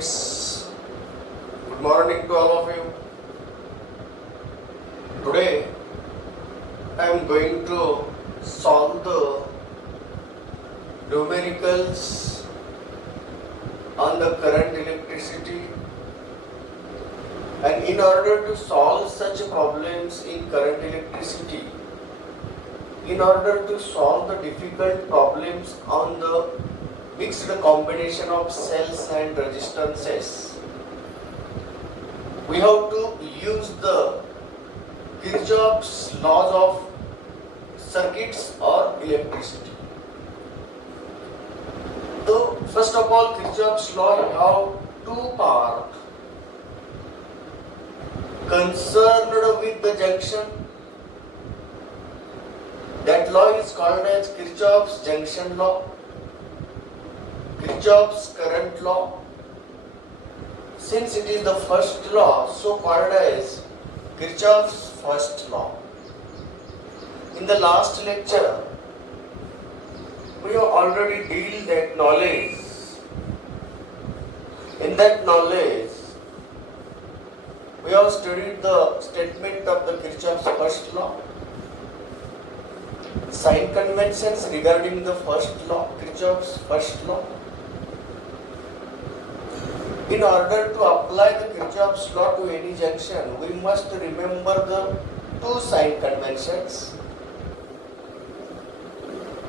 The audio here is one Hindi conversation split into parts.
students, good morning to all of you. Today I am going to solve the numericals on the current electricity, and in order to solve such problems in current electricity, in order to solve the difficult problems on the mixed combination of cells and resistances, we have to use the Kirchhoff's laws of circuits or electricity. So first of all, Kirchhoff's law have two parts concerned with the junction. That law is called as Kirchhoff's junction law, Kirchhoff's current law. Since it is the first law, so called as Kirchhoff's first law. In the last lecture, we have already dealt that knowledge. In that knowledge, we have studied the statement of the Kirchhoff's first law, sign conventions regarding the first law, Kirchhoff's first law. In order to apply the Kirchhoff's law to any junction, we must remember the two sign conventions.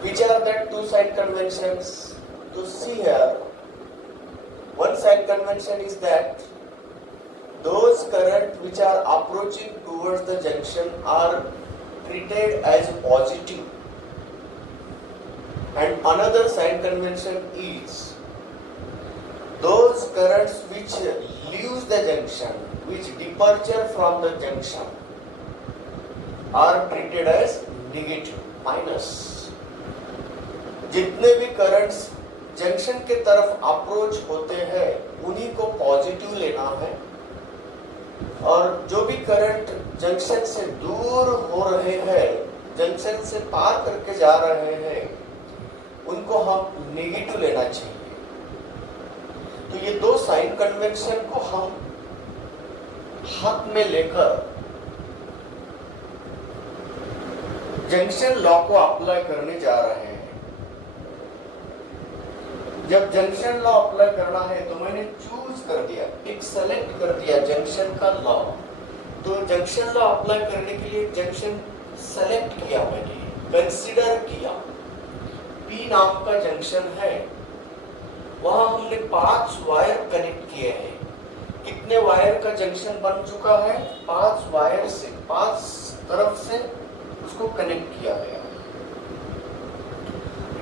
Which are that two sign conventions? To see here, one sign convention is that those currents which are approaching towards the junction are treated as positive. And another sign convention is those currents which leaves the junction, which departure from the junction, are treated as negative, minus. जितने भी करंट्स जंक्शन के तरफ अप्रोच होते हैं उन्हीं को पॉजिटिव लेना है, और जो भी करंट जंक्शन से दूर हो रहे हैं, जंक्शन से पार करके जा रहे हैं, उनको हम नेगेटिव लेना चाहिए. तो ये दो साइन कन्वेंशन को हम हाथ में लेकर जंक्शन लॉ को अप्लाई करने जा रहे हैं. जब जंक्शन लॉ अप्लाई करना है तो मैंने चूज कर दिया, एक सेलेक्ट कर दिया जंक्शन का लॉ. तो जंक्शन लॉ अप्लाई करने के लिए जंक्शन सेलेक्ट किया, मैंने कंसीडर किया. पी नाम का जंक्शन है, वहां हमने 5 वायर कनेक्ट किए हैं. कितने वायर का जंक्शन बन चुका है? 5 वायर से, 5 तरफ से उसको कनेक्ट किया गया.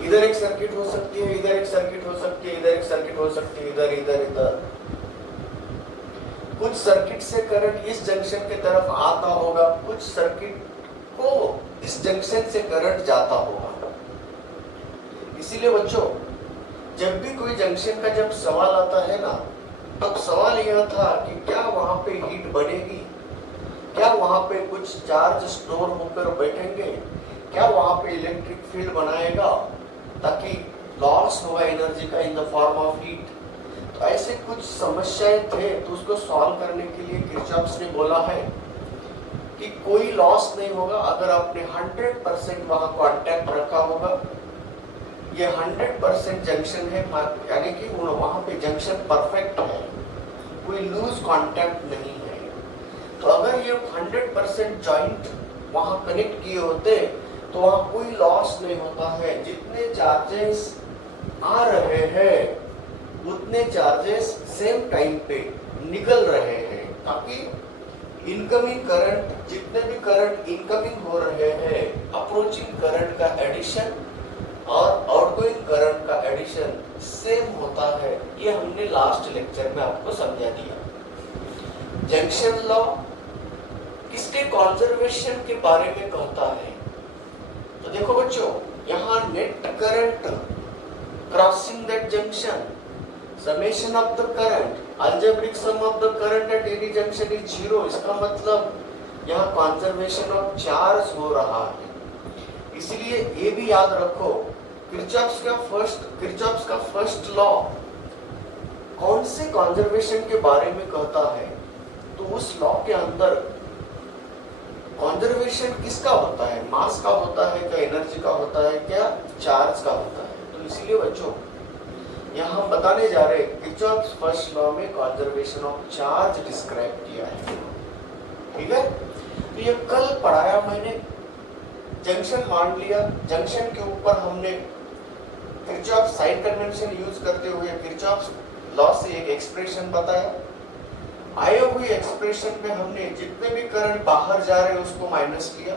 इधर एक सर्किट हो सकती है, इधर एक सर्किट हो सकती है, इधर एक सर्किट हो सकती है, इधर इधर इधर. कुछ सर्किट से करंट इस जंक्शन की तरफ आता होगा, कुछ सर्किट को इस जंक्शन से करंट जाता होगा. इसीलिए बच्चों, जब भी कोई जंक्शन का जब सवाल आता है ना, तब सवाल यह था कि क्या वहां पे हीट बनेगी, क्या वहां पे कुछ चार्ज स्टोर होकर बैठेंगे, क्या वहां पे इलेक्ट्रिक फील्ड बनाएगा ताकि लॉस होगा एनर्जी का in the form of heat. तो ऐसे कुछ समस्याएं थे, तो उसको सॉल्व करने के लिए किर्चॉफ्स ने बोला है कि कोई लॉस नहीं होगा अगर आपने 100% वहां कांटेक्ट रखा होगा. ये 100% जंक्शन है, यानी कि वहां पे जंक्शन परफेक्ट है, कोई लूज कांटेक्ट नहीं है. तो अगर ये 100% जॉइंट वहां कनेक्ट किए होते तो वहां कोई लॉस नहीं होता है. जितने चार्जेस आ रहे हैं उतने चार्जेस सेम टाइम पे निकल रहे हैं, ताकि इनकमिंग करंट, जितने भी करंट इनकमिंग हो रहे हैं, अप्रोचिंग करंट का एडिशन और आउटगोइंग करंट का एडिशन सेम होता है. ये हमने लास्ट लेक्चर में आपको समझा दिया. जंक्शन लॉ किसके कंजर्वेशन के बारे में कहता है? तो देखो बच्चों, यहाँ net current crossing that junction, summation of the current, algebraic sum of the current at any junction is 0. इसका मतलब यहाँ कंजर्वेशन ऑफ चार्ज हो रहा है. इसलिए ये भी याद रखो, किर्चॉफ्स का फर्स्ट लॉ कौन से कंजर्वेशन के बारे में कहता है, तो उस लॉ के अंदर कंजर्वेशन किसका होता है, मास का होता है क्या, एनर्जी का होता है क्या, चार्ज का होता है। तो इसीलिए बच्चों यहाँ हम बताने जा रहे हैं किर्चॉफ्स फर्स्ट लॉ में कंजर्वेशन ऑफ चार्ज डिस्क्राइब किया है। ठीक है, तो ये कल पढ़ाया मैंने, जंक्शन मान लिया, जंक्शन के ऊपर हमने किर्चॉफ साइन कन्वेंशन यूज करते हुए किर्चॉफ लॉ से एक एक्सप्रेशन बताया। आए हुए एक्सप्रेशन में हमने जितने भी करंट बाहर जा रहे हैं उसको माइनस किया,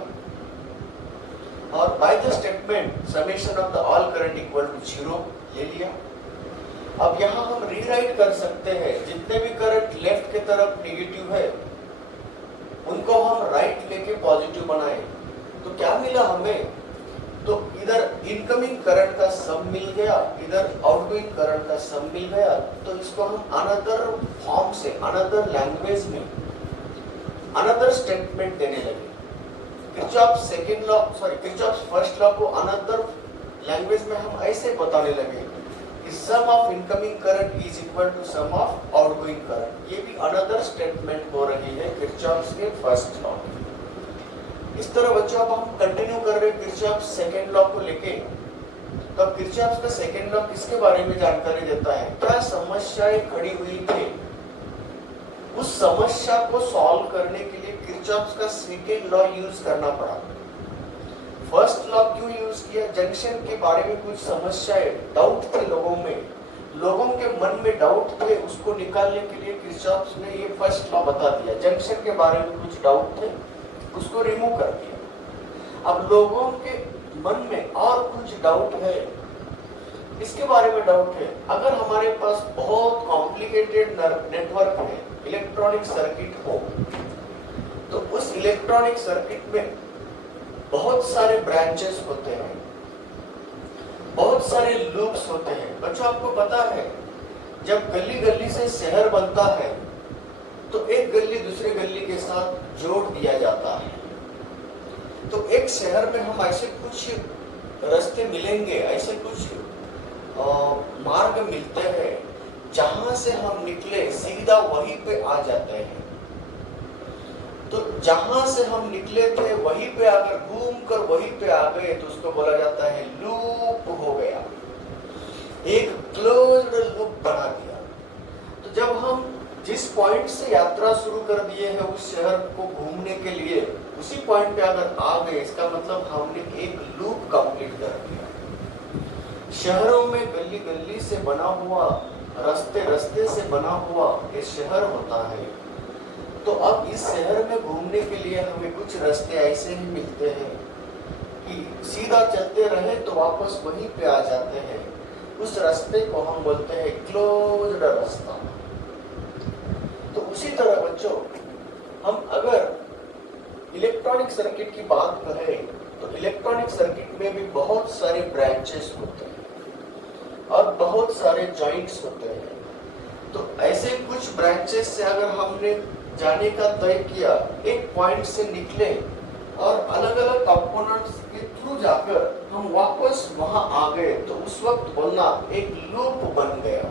और by the statement summation of the all current equal to 0 ले लिया। अब यहाँ हम रीराइट कर सकते हैं, जितने भी करंट लेफ्ट के तरफ नेगेटिव है उनको हम राइट लेके पॉजिटिव बनाए, तो क्या मिला हमें, तो इधर इनकमिंग करंट का सम मिल गया, इधर आउटगोइंग करंट का सम मिल गया। तो इसको हम अनदर फॉर्म से, अनदर लैंग्वेज में, अनदर स्टेटमेंट देने लगे। किर्चॉफ्स फर्स्ट लॉ को अनदर लैंग्वेज में हम ऐसे बताने लगे कि sum of incoming current is equal to sum of outgoing current. ये भी अनदर स्टेटमेंट हो रही है किर्चॉफ्स के फर्स्ट लॉ। इस तरह बच्चों अब हम कंटिन्यू कर रहे हैं किर्चॉफ्स सेकेंड लॉ को लेके। तो अब किर्चॉफ्स का सेकेंड लॉ किसके बारे में जानकारी देता है, क्या समस्याएं खड़ी हुई थी, उस समस्या को सॉल्व करने के लिए किर्चॉफ्स का सेकेंड लॉ यूज करना पड़ा। फर्स्ट लॉ क्यों यूज किया, जंक्शन के बारे में कुछ समस्याएं, डाउट थे लोगों में, लोगों के मन में डाउट थे, उसको निकालने के लिए किर्चॉफ्स ने ये फर्स्ट लॉ बता दिया। जंक्शन के बारे में कुछ डाउट थे, उसको रिमूव कर दिया। अब लोगों के मन में और कुछ डाउट है, इसके बारे में डाउट है, अगर हमारे पास बहुत कॉम्प्लिकेटेड नेटवर्क है, इलेक्ट्रॉनिक सर्किट हो, तो उस इलेक्ट्रॉनिक सर्किट में बहुत सारे ब्रांचेस होते हैं, बहुत सारे लूप्स होते हैं। बच्चों आपको पता है, जब गली गली से शहर बनता है तो एक गली दूसरे गली के साथ जोड़ दिया जाता है। तो एक शहर में हम ऐसे कुछ रास्ते मिलेंगे, ऐसे कुछ मार्ग मिलते हैं, जहां से हम निकले सीधा वहीं पे आ जाते हैं। तो जहां से हम निकले थे वहीं पे अगर घूम कर वहीं पे आ गए तो उसको बोला जाता है लूप हो गया, एक क्लोज्ड लूप बना दिया। तो जब हम जिस पॉइंट से यात्रा शुरू कर दिए हैं उस शहर को घूमने के लिए, उसी पॉइंट पे अगर आ गए, इसका मतलब हमने एक लूप कंप्लीट कर दिया। शहरों में गली गली से बना हुआ, रास्ते रास्ते से बना हुआ ये शहर होता है। तो अब इस शहर में घूमने के लिए हमें कुछ रास्ते ऐसे ही मिलते हैं कि सीधा चलते रहे तो वापस वहीं पे आ जाते हैं। उस रास्ते को हम बोलते हैं क्लोज्ड रास्ता। तो उसी तरह बच्चों, हम अगर इलेक्ट्रॉनिक सर्किट की बात करें तो इलेक्ट्रॉनिक सर्किट में भी बहुत सारे ब्रांचेस होते हैं और बहुत सारे जॉइंट्स होते हैं। तो ऐसे कुछ ब्रांचेस से अगर हमने जाने का तय किया, एक पॉइंट से निकले और अलग अलग कंपोनेंट्स के थ्रू जाकर हम वापस वहां आ गए, तो उस वक्त बोलना एक लूप बन गया।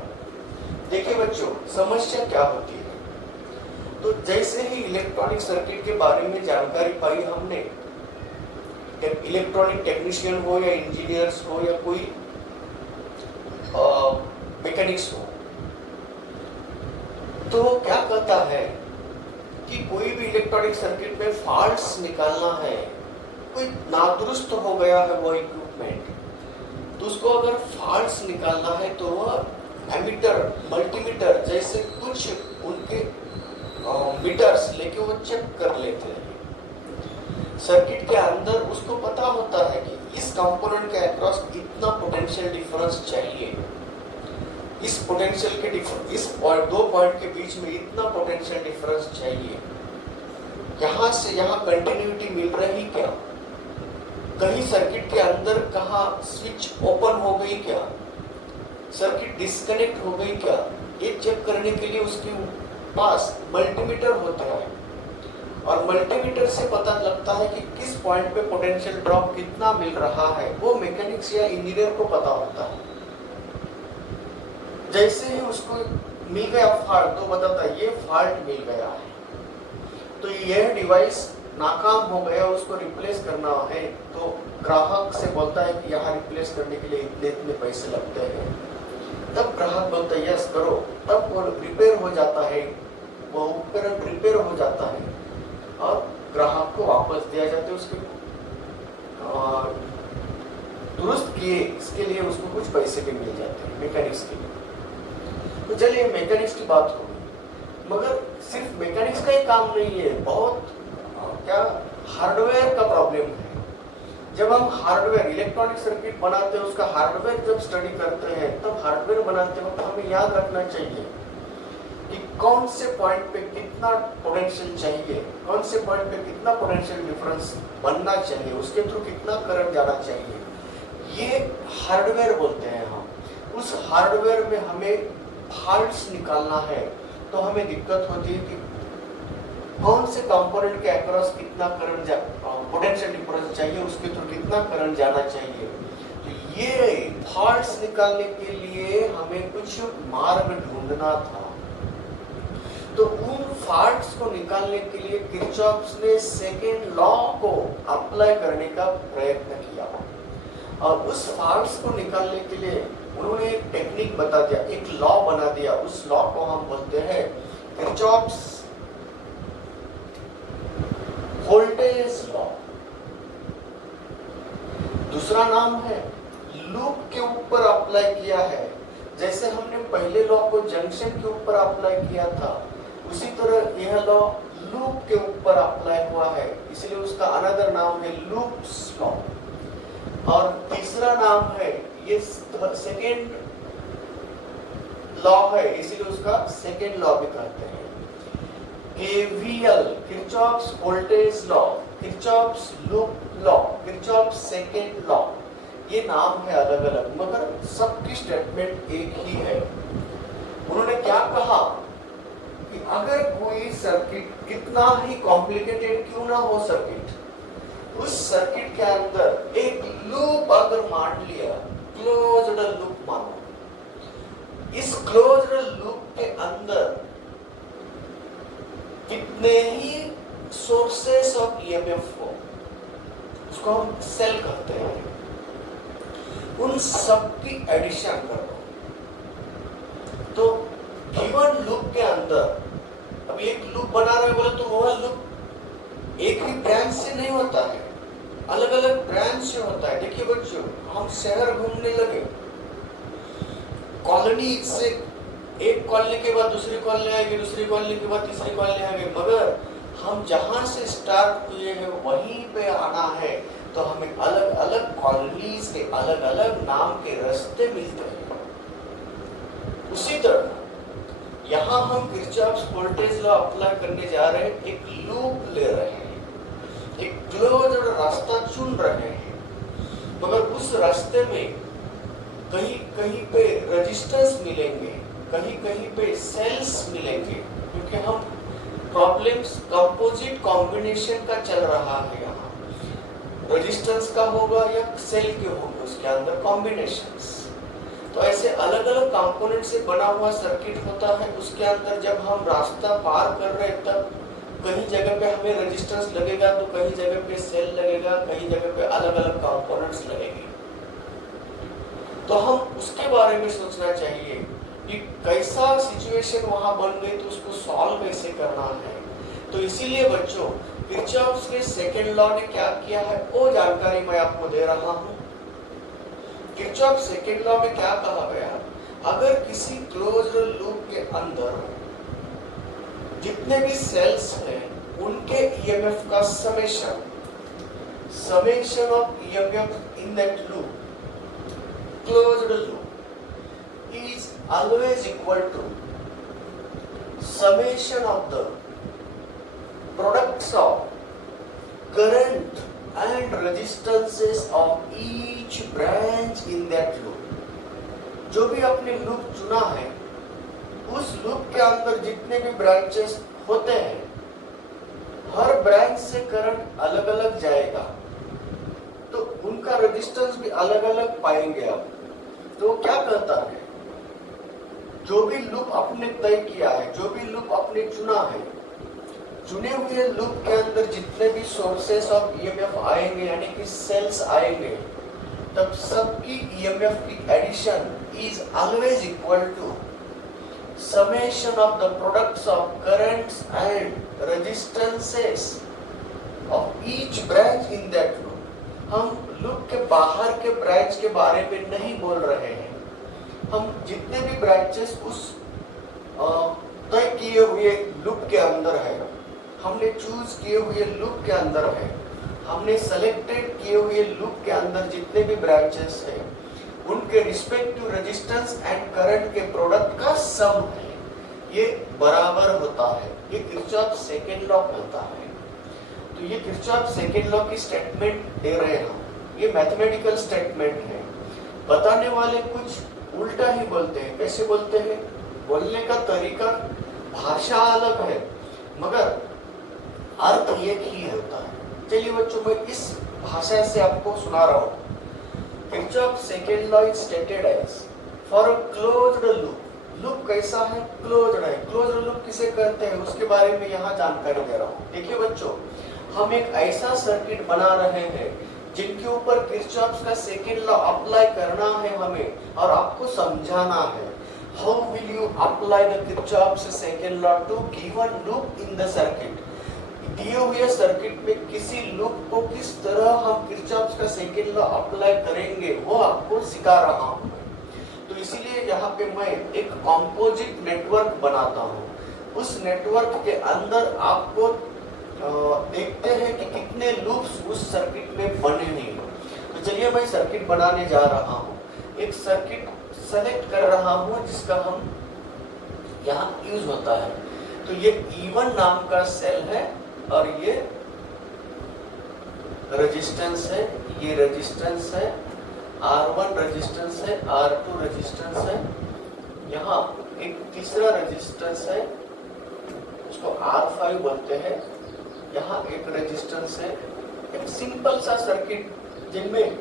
देखिए बच्चों, समस्या क्या होती है। तो जैसे ही इलेक्ट्रॉनिक सर्किट के बारे में जानकारी पाई हमने, इलेक्ट्रॉनिक टेक्नीशियन हो या इंजीनियर्स हो या कोई मैकेनिक्स हो, तो क्या कहता है कि कोई भी इलेक्ट्रॉनिक सर्किट में फॉल्ट्स निकालना है, कोई नादुरुस्त हो गया है वो इक्विपमेंट, तो उसको अगर फॉल्ट्स निकालना है तो वह एमीटर, मल्टीमीटर जैसे कुछ उनके मीटर्स लेके वो चेक कर लेते हैं। सर्किट के अंदर उसको पता होता है कि इस कंपोनेंट के अक्रॉस इतना पोटेंशियल डिफरेंस चाहिए, इस पोटेंशियल के इस दो पॉइंट के बीच में इतना पोटेंशियल डिफरेंस चाहिए, यहाँ से यहाँ कंटिन्यूटी मिल रही क्या, कहीं सर्किट के अंदर कहाँ स्विच ओपन हो गई क्या, सर्किट डिस्कनेक्ट हो गई क्या, ये चेक करने के लिए उसके पास मल्टीमीटर होता है और मल्टीमीटर से पता लगता है कि किस पॉइंट पे पोटेंशियल ड्रॉप कितना मिल रहा है, वो मैकेनिक्स या इंजीनियर को पता होता है। जैसे ही उसको मिल गया फॉल्ट, तो बताता है ये फॉल्ट मिल गया है, तो यह डिवाइस नाकाम हो गया, उसको रिप्लेस करना है, तो ग्राहक से बोलता है कि यहाँ रिप्लेस करने के लिए इतने इतने पैसे लगते हैं। तब ग्राहक बोलता है यस करो, तब वो रिपेयर हो जाता है, वो उपकरण रिपेयर हो जाता है और ग्राहक को वापस दिया जाता है। उसके दुरुस्त किए इसके लिए उसको कुछ पैसे भी मिल जाते हैं मैकेनिक्स के लिए। तो चलिए मैकेनिक्स की बात होगी, मगर सिर्फ मैकेनिक्स का ही काम नहीं है, बहुत क्या हार्डवेयर का प्रॉब्लम है। जब हम हार्डवेयर इलेक्ट्रॉनिक सर्किट बनाते हैं, उसका हार्डवेयर जब स्टडी करते हैं, तब हार्डवेयर बनाते वक्त हमें याद रखना चाहिए कि कौन से पॉइंट पे कितना पोटेंशियल चाहिए, कौन से पॉइंट पे कितना पोटेंशियल डिफरेंस बनना चाहिए, उसके थ्रू कितना करंट जाना चाहिए, ये हार्डवेयर बोलते हैं हम। उस हार्डवेयर में हमें फॉल्ट्स निकालना है, तो हमें दिक्कत होती है कि कौन से कंपोनेंट के अक्रॉस कितना करंट पोटेंशियल डिफरेंस चाहिए, उसके थ्रू कितना करंट जाना चाहिए। तो ये फॉल्ट्स निकालने के लिए हमें कुछ मार्ग ढूंढना था। तो उन फॉल्ट्स को निकालने के लिए किरचॉफ ने सेकेंड लॉ को अप्लाई करने का प्रयत्न किया, और उस फॉल्ट्स को निकालने के लिए उन्होंने एक टेक्निक बता दिया, एक लॉ बना दिया। उस लॉ को हम बोलते हैं किरचॉफ्स वोल्टेज लॉ। दूसरा नाम है लूप के ऊपर अप्लाई किया है। जैसे हमने पहले लॉ को जंक्शन के ऊपर अप्लाई किया था, उसी तरह यह लॉ लूप के ऊपर अप्लाई हुआ है, इसलिए उसका अनदर नाम है लूप्स लॉ। और तीसरा नाम है ये सेकेंड लॉ है, इसीलिए उसका सेकेंड लॉ भी कहते हैं। KVL Kirchhoff's voltage law, Kirchhoff's loop law, Kirchhoff's second law, ये नाम है अलग अलग, मगर सबकी स्टेटमेंट एक ही है। उन्होंने क्या कहा कि अगर कोई सर्किट कितना ही कॉम्प्लिकेटेड क्यों ना हो सर्किट, उस सर्किट के अंदर एक लूप अगर मान लिया, क्लोज्ड लूप मानो, इस क्लोज्ड लूप के अंदर कितने ही सोर्सेस ऑफ ईएमएफ हो, उसको हम सेल कहते हैं, उन सब की एडिशन कर दो। तो गिवन लूप के अंदर अब एक लूप बना रहे बोले, तो वह लूप एक ही ब्रांच से नहीं होता है, अलग अलग ब्रांच से होता है। देखिए बच्चों, हम शहर घूमने लगे, कॉलोनी से एक कॉलोनी के बाद दूसरी कॉलोनी आएगी, दूसरी कॉलोनी के बाद तीसरी कॉलोनी आएगी, मगर हम जहां से स्टार्ट हुए हैं वहीं पे आना है, तो हमें अलग अलग कॉलोनीज के अलग अलग नाम के रास्ते मिलते हैं। उसी तरह यहाँ हम किरचॉफ्स वोल्टेज लॉ अप्लाई करने जा रहे हैं, एक लूप ले रहे हैं, एक क्लोज्ड रास्ता चुन रहे हैं, मगर उस रास्ते में कहीं कहीं पे रेजिस्टेंस मिलेंगे, कहीं कहीं पे सेल्स मिलेंगे, क्योंकि हम प्रॉब्लम्स कंपोजिट कॉम्बिनेशन का चल रहा है। यहाँ रेजिस्टेंस का होगा या सेल के होंगे, उसके अंदर कॉम्बिनेशंस। तो ऐसे अलग अलग कंपोनेंट से बना हुआ सर्किट होता है, उसके अंदर जब हम रास्ता पार कर रहे हैं, तब कहीं जगह पे हमें रेजिस्टेंस लगेगा, तो कहीं जगह पे सेल लगेगा, कहीं जगह पे अलग अलग कंपोनेंट्स लगेंगे। तो हम उसके बारे में सोचना चाहिए कि कैसा सिचुएशन वहां बन गई, तो उसको सॉल्व कैसे करना है। तो इसीलिए बच्चों, किरचॉफ्स के सेकेंड लॉ ने क्या किया है, वो जानकारी मैं आपको दे रहा हूं। किरचॉफ सेकेंड लॉ में क्या कहा गया, अगर किसी क्लोज्ड लूप के अंदर जितने भी सेल्स हैं, उनके ईएमएफ का summation of EMF in that loop, closed loop is always equal to summation of the products of current and resistances of each branch in that loop। जो भी आपने लूप चुना है, उस लूप के अंदर जितने भी ब्रांचेस होते हैं, हर ब्रांच से करंट अलग अलग जाएगा, तो उनका रेजिस्टेंस भी अलग अलग पाएंगे आप। तो क्या कहता है जो भी लूप आपने तय किया है, जो भी लूप आपने चुना है, चुने हुए लूप के अंदर जितने भी सोर्सेस ऑफ ईएमएफ आएंगे, यानी कि सेल्स आएंगे, तब सबकी ईएमएफ की addition is always equal to summation of the products of currents and resistances of each branch in that loop. हम लूप के बाहर के ब्रांच के बारे में नहीं बोल रहे हैं, हम जितने भी ब्रांचेस उस तय किए हुए लूप के अंदर है, हमने चूज किए हुए लूप के अंदर है, हमने सेलेक्टेड किए हुए लूप के अंदर जितने भी ब्रांचेस है, उनके रिस्पेक्टिव रेजिस्टेंस एंड करंट के प्रोडक्ट का सम है, ये बराबर होता है। ये किरचॉफ सेकेंड लॉ कहता है। तो ये किरचॉफ सेकेंड लॉ की स्टेटमेंट दे रहे हैं हम, ये मैथमेटिकल स्टेटमेंट है। बताने वाले कुछ उल्टा ही बोलते हैं। कैसे बोलते हैं? बोलने का तरीका, भाषा अलग है, मगर अर्थ एक ही होता है। चलिए बच्चों, मैं इस भाषा से आपको सुना रहा हूँ। Kirchhoff second law is stated as for a closed loop. Loop कैसा है? क्लोज्ड है। क्लोज्ड लूप किसे कहते हैं उसके बारे में यहाँ जानकारी दे रहा हूँ। देखिए बच्चों, हम एक ऐसा सर्किट बना रहे हैं जिनके ऊपर किरचॉफ का सेकेंड लॉ अप्लाई करना है हमें, और आपको समझाना है। How will you apply the Kirchhoff second law to given loop in the circuit. दिए हुए सर्किट में किसी लूप को किस तरह हम किरचॉफ का सेकेंड लॉ अप्लाई करेंगे, वो आपको सिखा रहा हूँ। तो इसीलिए यहाँ पे मैं एक कॉम्पोजिट नेटवर्क बनाता हूँ। उस नेटवर्क के अंदर आपको देखते हैं कि कितने लूप्स उस सर्किट में बने हैं। तो चलिए मैं सर्किट बनाने जा रहा हूँ। एक सर्किट सेलेक्ट कर रहा हूँ जिसका हम यहाँ यूज होता है। तो ये E1 नाम का सेल है और ये रेजिस्टेंस है, ये रेजिस्टेंस है, R1 रेजिस्टेंस है, R2 रेजिस्टेंस है, यहाँ एक तीसरा रेजिस्टेंस है, उसको R5 बोलते हैं, यहाँ एक रेजिस्टेंस है। एक सिंपल सा सर्किट जिनमें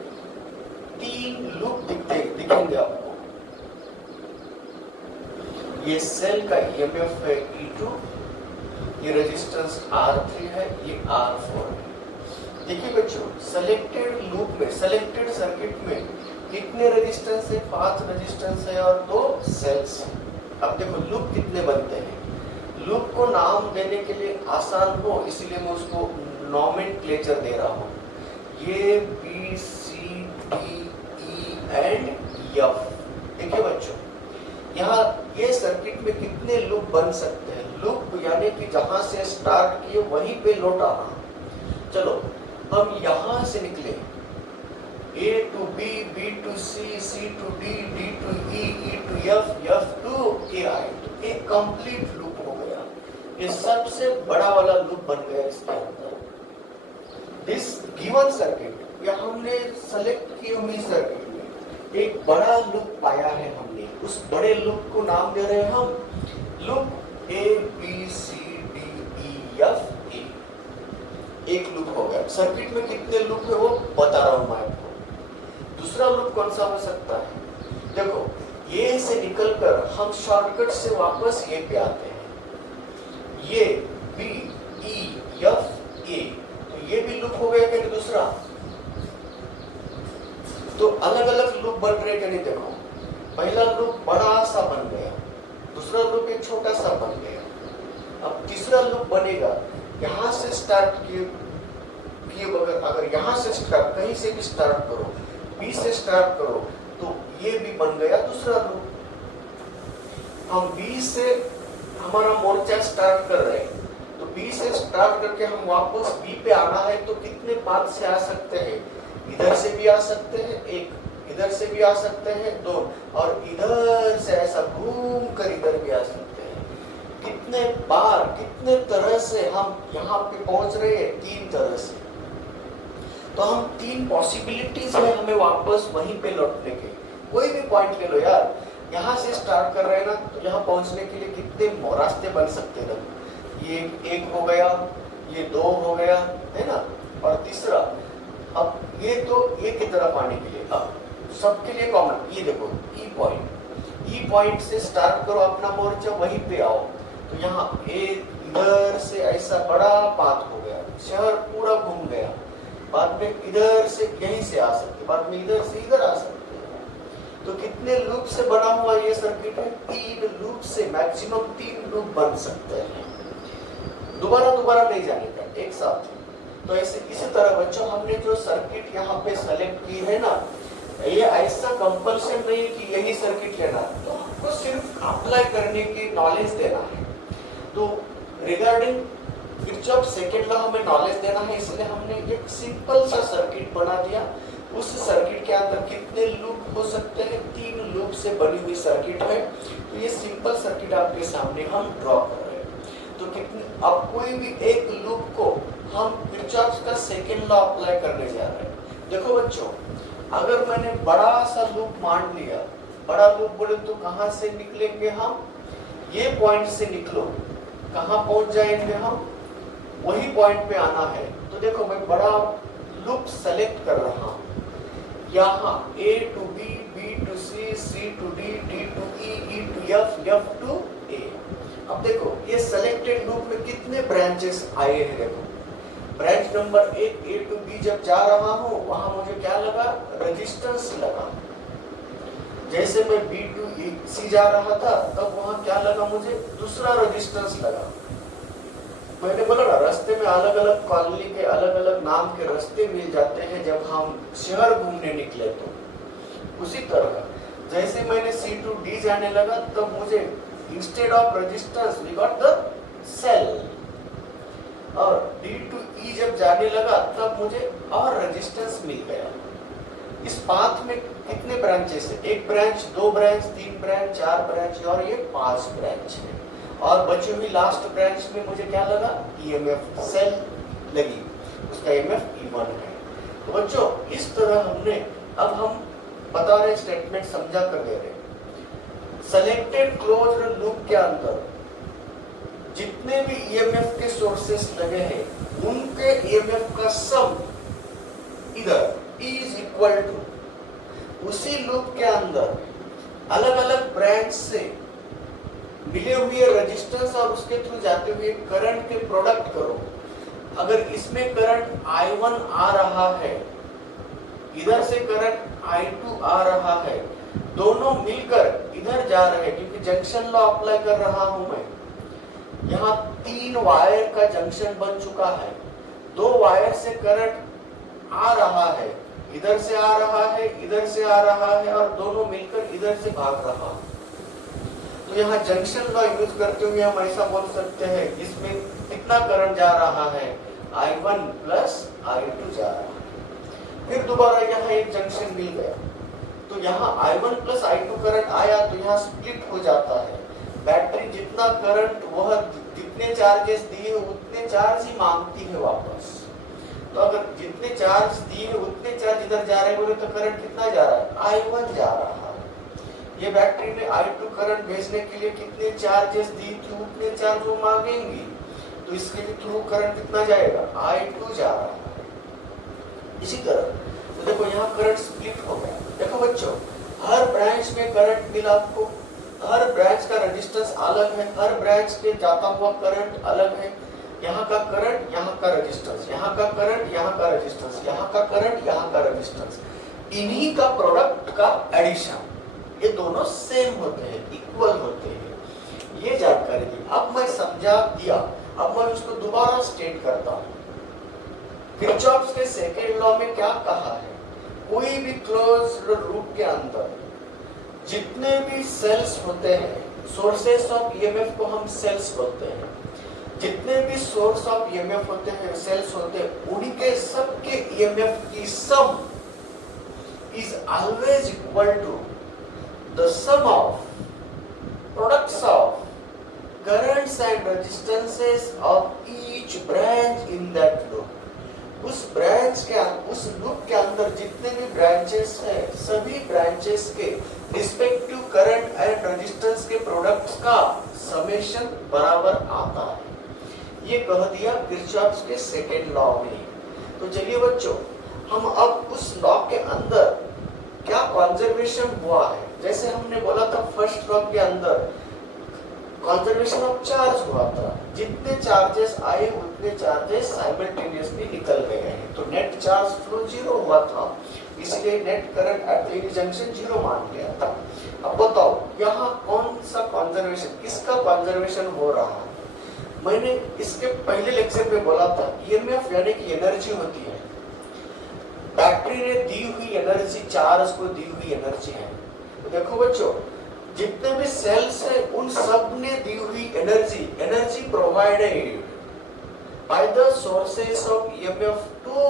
3 लूप दिखेंगे आपको। ये सेल का EMF है E2, ये रेजिस्टेंस R3 है, ये R4 है। देखिए बच्चों, सेलेक्टेड लूप में, सेलेक्टेड सर्किट में कितने रेजिस्टेंस है? 5 रेजिस्टेंस है और 2 सेल्स है। अब देखो लूप कितने बनते हैं। लूप को नाम देने के लिए आसान हो इसलिए मैं उसको नॉमेनक्लेचर दे रहा हूँ। ये B, C, D, E and F। देखिए बच्चों, यहाँ ये सर्किट में कितने लूप बन सकते हैं? लूप यानी कि जहां से स्टार्ट किए वहीं पे लौट आना। चलो हम यहाँ से निकले, A to B, B to C, C to D, D to E, E to F, F to AI। एक कंप्लीट लूप हो गया। ये सबसे बड़ा वाला लूप बन गया इसके अंदर। दिस गिवन सर्किट, या हमने सेलेक्ट की हुई सर्किट में एक बड़ा लूप पाया है हमने। उस बड़े लूप को नाम दे रहे हैं हम loop A, B, C, D, E, F, A। एक लूप हो गया। सर्किट में कितने लूप है वो बता रहा हूं मैं आपको। दूसरा लूप कौन सा हो सकता है? देखो, ये से निकलकर हम शॉर्टकट से वापस ये पे आते हैं। ये B, E, F, A, तो ये भी लूप हो गया क्या? दूसरा। तो अलग अलग लूप बन रहे क्या? नहीं, देखो पहला लूप बड़ा सा बन गया, दूसरा लूप एक छोटा सा बन गया, अब तीसरा लूप बनेगा। यहाँ से स्टार्ट किए बगैर अगर यहाँ से स्टार्ट, कहीं से भी स्टार्ट करो, B से स्टार्ट करो, तो ये भी बन गया दूसरा लूप। हम B से हमारा मोर्चा स्टार्ट कर रहे हैं, तो B से स्टार्ट करके हम वापस B पे आना है, तो कितने पाथ से आ सकते हैं? इधर से भी आ सकते हैं एक, इधर से भी आ सकते हैं 2, और इधर से ऐसा घूम कर इधर भी आ सकते हैं। कितने बार, कितने तरह से हम यहाँ पे पहुंच रहे हैं? 3 तरह से। तो हम 3 पॉसिबिलिटीज है हमें वापस वहीं पे लौटने के। कोई भी पॉइंट ले लो यार, यहाँ से स्टार्ट कर रहे हैं ना, तो यहाँ पहुंचने के लिए कितने रास्ते बन सकते हैं? ये 1 हो गया, ये 2 हो गया, है ना, और तीसरा। अब ये तो एक ही तरफ आने के लिए, अब सबके लिए कॉमन, ये देखो E पॉइंट। ई पॉइंट से स्टार्ट करो अपना मोर्चा, वहीं पे आओ। तो यहाँ एक इधर से ऐसा बड़ा पाथ हो गया, शहर पूरा घूम गया, बाद में इधर से यहीं से आ सकते, बाद में इधर से इधर आ सकते। तो कितने लूप से बना हुआ ये सर्किट है? 3 लूप से, मैक्सिमम 3 लूप बन सकते हैं, दोबारा नहीं जानेगा, एक साथ। तो ऐसे इसी तरह बच्चों हमने जो सर्किट यहाँ पे सेलेक्ट की है ना, ये ऐसा कंपल्सन नहीं है कि यही सर्किट लेना है, तो हमको सिर्फ अप्लाई करने की नॉलेज देना है। तो रिगार्डिंग किरचॉफ सेकंड लॉ हमें नॉलेज देना है, इसलिए हमने एक सिंपल सा सर्किट बना दिया। उस सर्किट के अंदर कितने लूप हो सकते हैं? 3 लूप से बनी हुई सर्किट है। तो ये सिंपल सर्किट आपके सामने हम ड्रॉ कर रहे हैं। तो कितने, अब कोई भी एक लूप को हम किरचॉफ का सेकंड लॉ अप्लाई करने जा रहे हैं। देखो बच्चों, अगर मैंने बड़ा सा लूप मान लिया, बड़ा लूप बोले तो कहाँ से निकलेंगे हम? ये पॉइंट से निकलो, कहाँ पहुंच जाएंगे हम? वही पॉइंट पे आना है। तो देखो मैं बड़ा लूप सेलेक्ट कर रहा हूँ, यहाँ A to B, B to C, C to D, D to E, E to F, F to A। अब देखो ये सेलेक्टेड लूप में कितने ब्रांचेस आए हैं। देखो branch number 1 A to B जब जा रहा हूँ, वहां मुझे क्या लगा? रेजिस्टेंस लगा। जैसे मैं B to C जा रहा था, तब वहां क्या लगा मुझे? दूसरा रेजिस्टेंस लगा। मैंने बोला ना, रास्ते में अलग अलग कॉलोनी के अलग अलग नाम के रास्ते मिल जाते हैं जब हम शहर घूमने निकले। तो उसी तरह जैसे मैंने C to D जाने लगा, तब मुझे instead of resistance we got the cell, और D to E जब जाने लगा तब मुझे और रेजिस्टेंस मिल गया। इस पाथ में कितने ब्रांचेस है? 1 ब्रांच, 2 ब्रांच, 3 ब्रांच, 4 ब्रांच और ये 5 ब्रांच है। और बची हुई लास्ट ब्रांच में मुझे क्या लगा? EMF सेल लगी, उसका EMF E1 है। तो बच्चों इस तरह हमने, अब हम बता रहे स्टेटमेंट समझा कर दे रहे। सेलेक्टेड क्लोज्ड लूप के अंदर जितने भी EMF के सोर्सेस लगे हैं, उनके EMF का सम इधर E is equal to, उसी लूप के अंदर अलग अलग ब्रांच से मिले हुए रेजिस्टेंस और उसके थ्रू जाते हुए करंट के प्रोडक्ट करो। अगर इसमें करंट I1 आ रहा है, इधर से करंट I2 आ रहा है, दोनों मिलकर इधर जा रहे हैं, क्योंकि जंक्शन लॉ अप्लाई कर रहा हूं मैं। यहाँ 3 वायर का जंक्शन बन चुका है, 2 वायर से करंट आ रहा है, इधर से आ रहा है, इधर से आ रहा है, और दोनों मिलकर इधर से भाग रहा है। तो यहाँ जंक्शन लॉ यूज करते हुए हम ऐसा बोल सकते हैं, इसमें कितना करंट जा रहा है? I1 प्लस I2 जा रहा है। फिर दोबारा यहाँ एक जंक्शन मिल गया, तो यहाँ I1 प्लस I2 करंट आया, तो यहाँ स्प्लिट हो जाता है। बैटरी जितना करंट वह जितने चार्जेस दिए उतने चार्ज ही मांगती है वापस। तो अगर जितने चार्ज दिए उतने चार्ज इधर जा रहे बोले तो करंट कितना जा रहा है? I1 जा रहा है। ये बैटरी ने I2 करंट भेजने के लिए कितने चार्जेस दी थी, उतने चार्ज वो मांगेंगी, तो इसके भी थ्रू करंट कितना जाएगा? I2 जा रहा है। इसी तरह तो देखो यहाँ करंट स्प्लिट हो गया। देखो बच्चों, हर ब्रांच में करंट मिला आपको, हर ब्रांच का रेजिस्टेंस अलग है, हर ब्रांच के जाता हुआ करंट अलग है। यहाँ का करंट, यहाँ का रेजिस्टेंस, यहाँ का करंट, यहाँ का रेजिस्टेंस, यहाँ का करंट, यहाँ का रेजिस्टेंस, इन्हीं का प्रोडक्ट का एडिशन, ये दोनों सेम होते हैं, इक्वल होते हैं। ये जानकारी दी, अब मैं समझा दिया, अब मैं उसको दोबारा स्टेट करता हूँ। किरचॉफ के सेकेंड लॉ में क्या कहा है? कोई भी क्लोज्ड लूप के अंदर जितने भी सेल्स होते हैं, सोर्सेस ऑफ EMF को हम सेल्स बोलते हैं, जितने भी सोर्स ऑफ EMF होते हैं, सेल्स होते हैं, उनके सबके EMF की सम is always equal to the sum of products of currents and resistances of each branch in that loop। उस ब्रांच के, उस लूप के अंदर जितने भी ब्रांचेस हैं, सभी ब्रांचेस के रिस्पेक्टिव करंट एंड रेजिस्टेंस के प्रोडक्ट्स का समेशन बराबर आता है। ये कह दिया किरचॉफ के सेकेंड लॉ में। तो चलिए बच्चों, हम अब उस लॉ के अंदर क्या कॉन्जर्वेशन हुआ है जैसे हमने बोला था फर्स्ट लॉ के अंदर कंजर्वेशन ऑफ चार्ज हुआ था, जितने चार्जेस आए उतने चार्जेस साइमल्टेनियसली निकल गए हैं, तो नेट चार्ज फ्लो 0 हुआ था, इसलिए net current at the junction 0 मान लिया था। अब बताओ यहाँ कौन सा कंजर्वेशन, किसका कंजर्वेशन हो रहा है? मैंने इसके पहले लेक्चर में बोला था ईएमएफ यानी कि एनर्जी होती है, बैटरी ने दी हुई एनर्जी चार्ज को दी हुई एनर्जी है। तो देखो बच्चों, जितने भी सेल्स है उन सब ने दी हुई energy provided by the sources of EMF to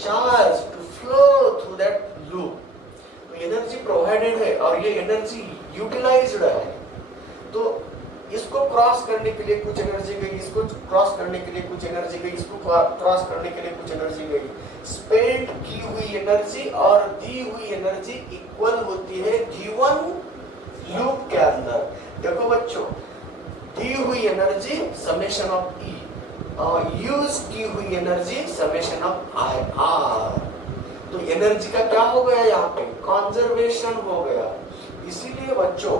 charge to flow through that loop. तो एनर्जी प्रोवाइडेड है और ये एनर्जी यूटिलाइज्ड है, तो इसको क्रॉस करने के लिए कुछ एनर्जी गई, इसको क्रॉस करने के लिए कुछ एनर्जी गई, इसको क्रॉस करने के लिए कुछ एनर्जी गई। स्पेंड की हुई एनर्जी और दी हुई एनर्जी इक्वल होती है गिवन लूप के अंदर। देखो बच्चों, दी हुई एनर्जी समेशन ऑफ ई और यूज की हुई energy summation of I R. तो एनर्जी का क्या हो गया? यहाँ पे कंजर्वेशन हो गया। इसीलिए बच्चों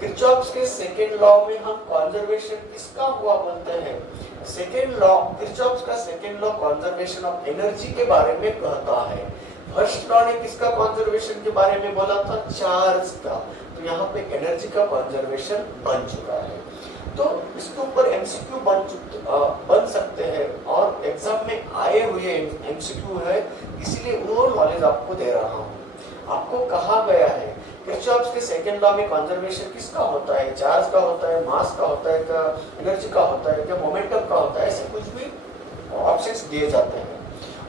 किरचॉफ के सेकेंड लॉ में हम कंजर्वेशन किसका हुआ बोलते हैं? सेकेंड लॉ, किरचॉफ का second law conservation of energy के बारे में कहता है। फर्स्ट लॉ ने किसका कंजर्वेशन के बारे में बोला था? चार्ज का। तो यहाँ पे एनर्जी का कंजर्वेशन बन चुका है। तो इसके ऊपर एमसीक्यू बन सकते हैं और एग्जाम में आए हुए एमसीक्यू है, इसीलिए वो नॉलेज आपको दे रहा हूँ। आपको कहा गया है किरचॉफ के सेकेंड लॉ में कंजर्वेशन किसका होता है? चार्ज का होता है, मास का होता है, क्या एनर्जी का होता है, क्या मोमेंटम का होता है, ऐसे कुछ भी ऑप्शंस दिए जाते हैं।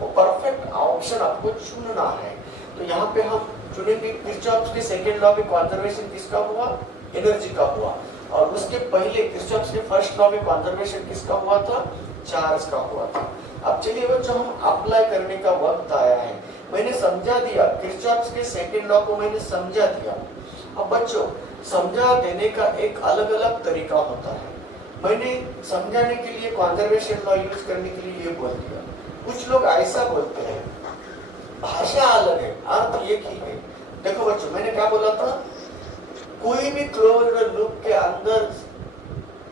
वो परफेक्ट ऑप्शन आपको चुनना है। तो यहाँ पे हम चुनेंगे किरचॉफ के सेकेंड लॉ में कंजर्वेशन किसका हुआ? एनर्जी का हुआ। और उसके पहले किरचॉफ के फर्स्ट लॉ में कंजर्वेशन किसका हुआ था? चार्ज का हुआ था। अब चलिए बच्चों, हम अप्लाई करने का वक्त आया है। मैंने समझा दिया, किरचॉफ के सेकेंड लॉ को मैंने समझा दिया। अब बच्चों, समझा देने का एक अलग अलग तरीका होता है। मैंने समझाने के लिए कंजर्वेशन लॉ यूज करने के लिए ये बोल दिया। कुछ लोग ऐसा बोलते हैं, भाषा अलग है, अर्थ एक ही है। देखो बच्चों, मैंने क्या बोला था? कोई भी क्लोज्ड लूप के अंदर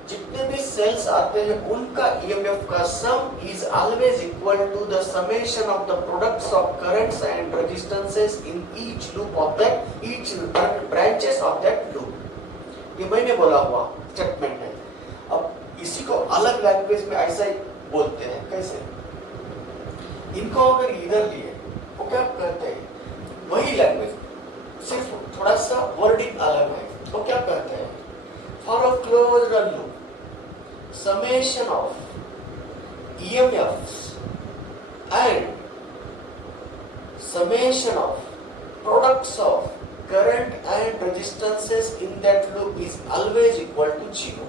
जितने भी सेल्स आते हैं उनका ईएमएफ का sum is always equal to the summation of the products of currents and resistances in each loop of that each branches of that loop. ये मैंने बोला हुआ स्टेटमेंट है। अब इसी को अलग लैंग्वेज में ऐसा ही बोलते हैं। कैसे? इनको अगर इधर लिए वो क्या कहते हैं? वही लैंग्वेज, सिर्फ थोड़ा सा वर्डिंग अलग है। तो क्या कहते हैं? For a closed loop summation of EMFs and summation of products of current and resistances in that loop is always equal to 0।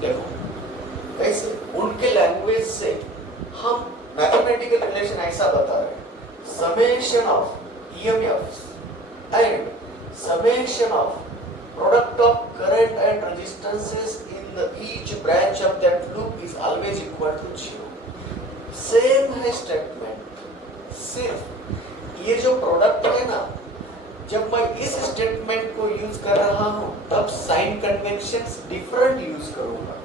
देखो कैसे उनके लैंग्वेज से हम मैथमेटिकल रिलेशन ऐसा बता रहे हैं, summation of EMFs and summation of product of current and resistances in the each branch of that loop is always equal to 0। Same है स्टेटमेंट, सिर्फ ये जो प्रोडक्ट है ना, जब मैं इस स्टेटमेंट को यूज कर रहा हूं तब साइन कन्वेंशंस डिफरेंट यूज करूंगा।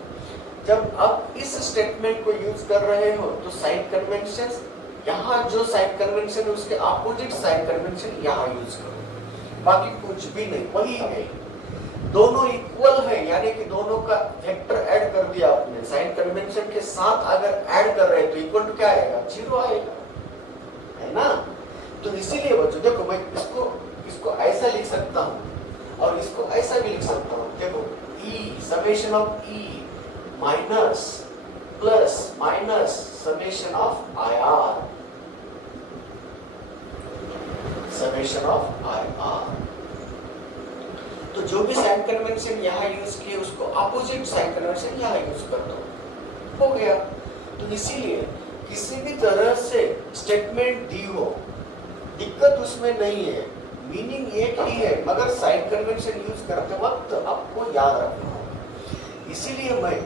जब आप इस स्टेटमेंट को यूज कर रहे हो तो साइन कन्वेंशंस, यहाँ जो साइन कन्वेंशन है उसके अपोजिट साइन कन्वेंशन यहाँ यूज करो, बाकी कुछ भी नहीं, वही है। दोनों इक्वल है, यानी कि दोनों का वेक्टर ऐड कर दिया आपने, साइन कन्वेंशन के साथ अगर ऐड कर रहे हैं तो इक्वल टू क्या आएगा? 0 आएगा, है ना? तो इसीलिए बच्चों देखो, मैं इसको ऐसा लिख सकता हूँ और इसको ऐसा भी लिख सकता हूँ। देखो E summation of E minus plus minus summation of I R, summation of I R. तो जो भी साइन कन्वेंशन यहाँ यूज किए उसको अपोजिट साइन कन्वेंशन यहाँ यूज कर दो, हो गया। तो इसीलिए किसी भी तरह से स्टेटमेंट दी हो, दिक्कत उसमें नहीं है, मीनिंग एक ही है, मगर साइन कन्वेंशन यूज करते वक्त आपको याद रखना है। इसीलिए मैं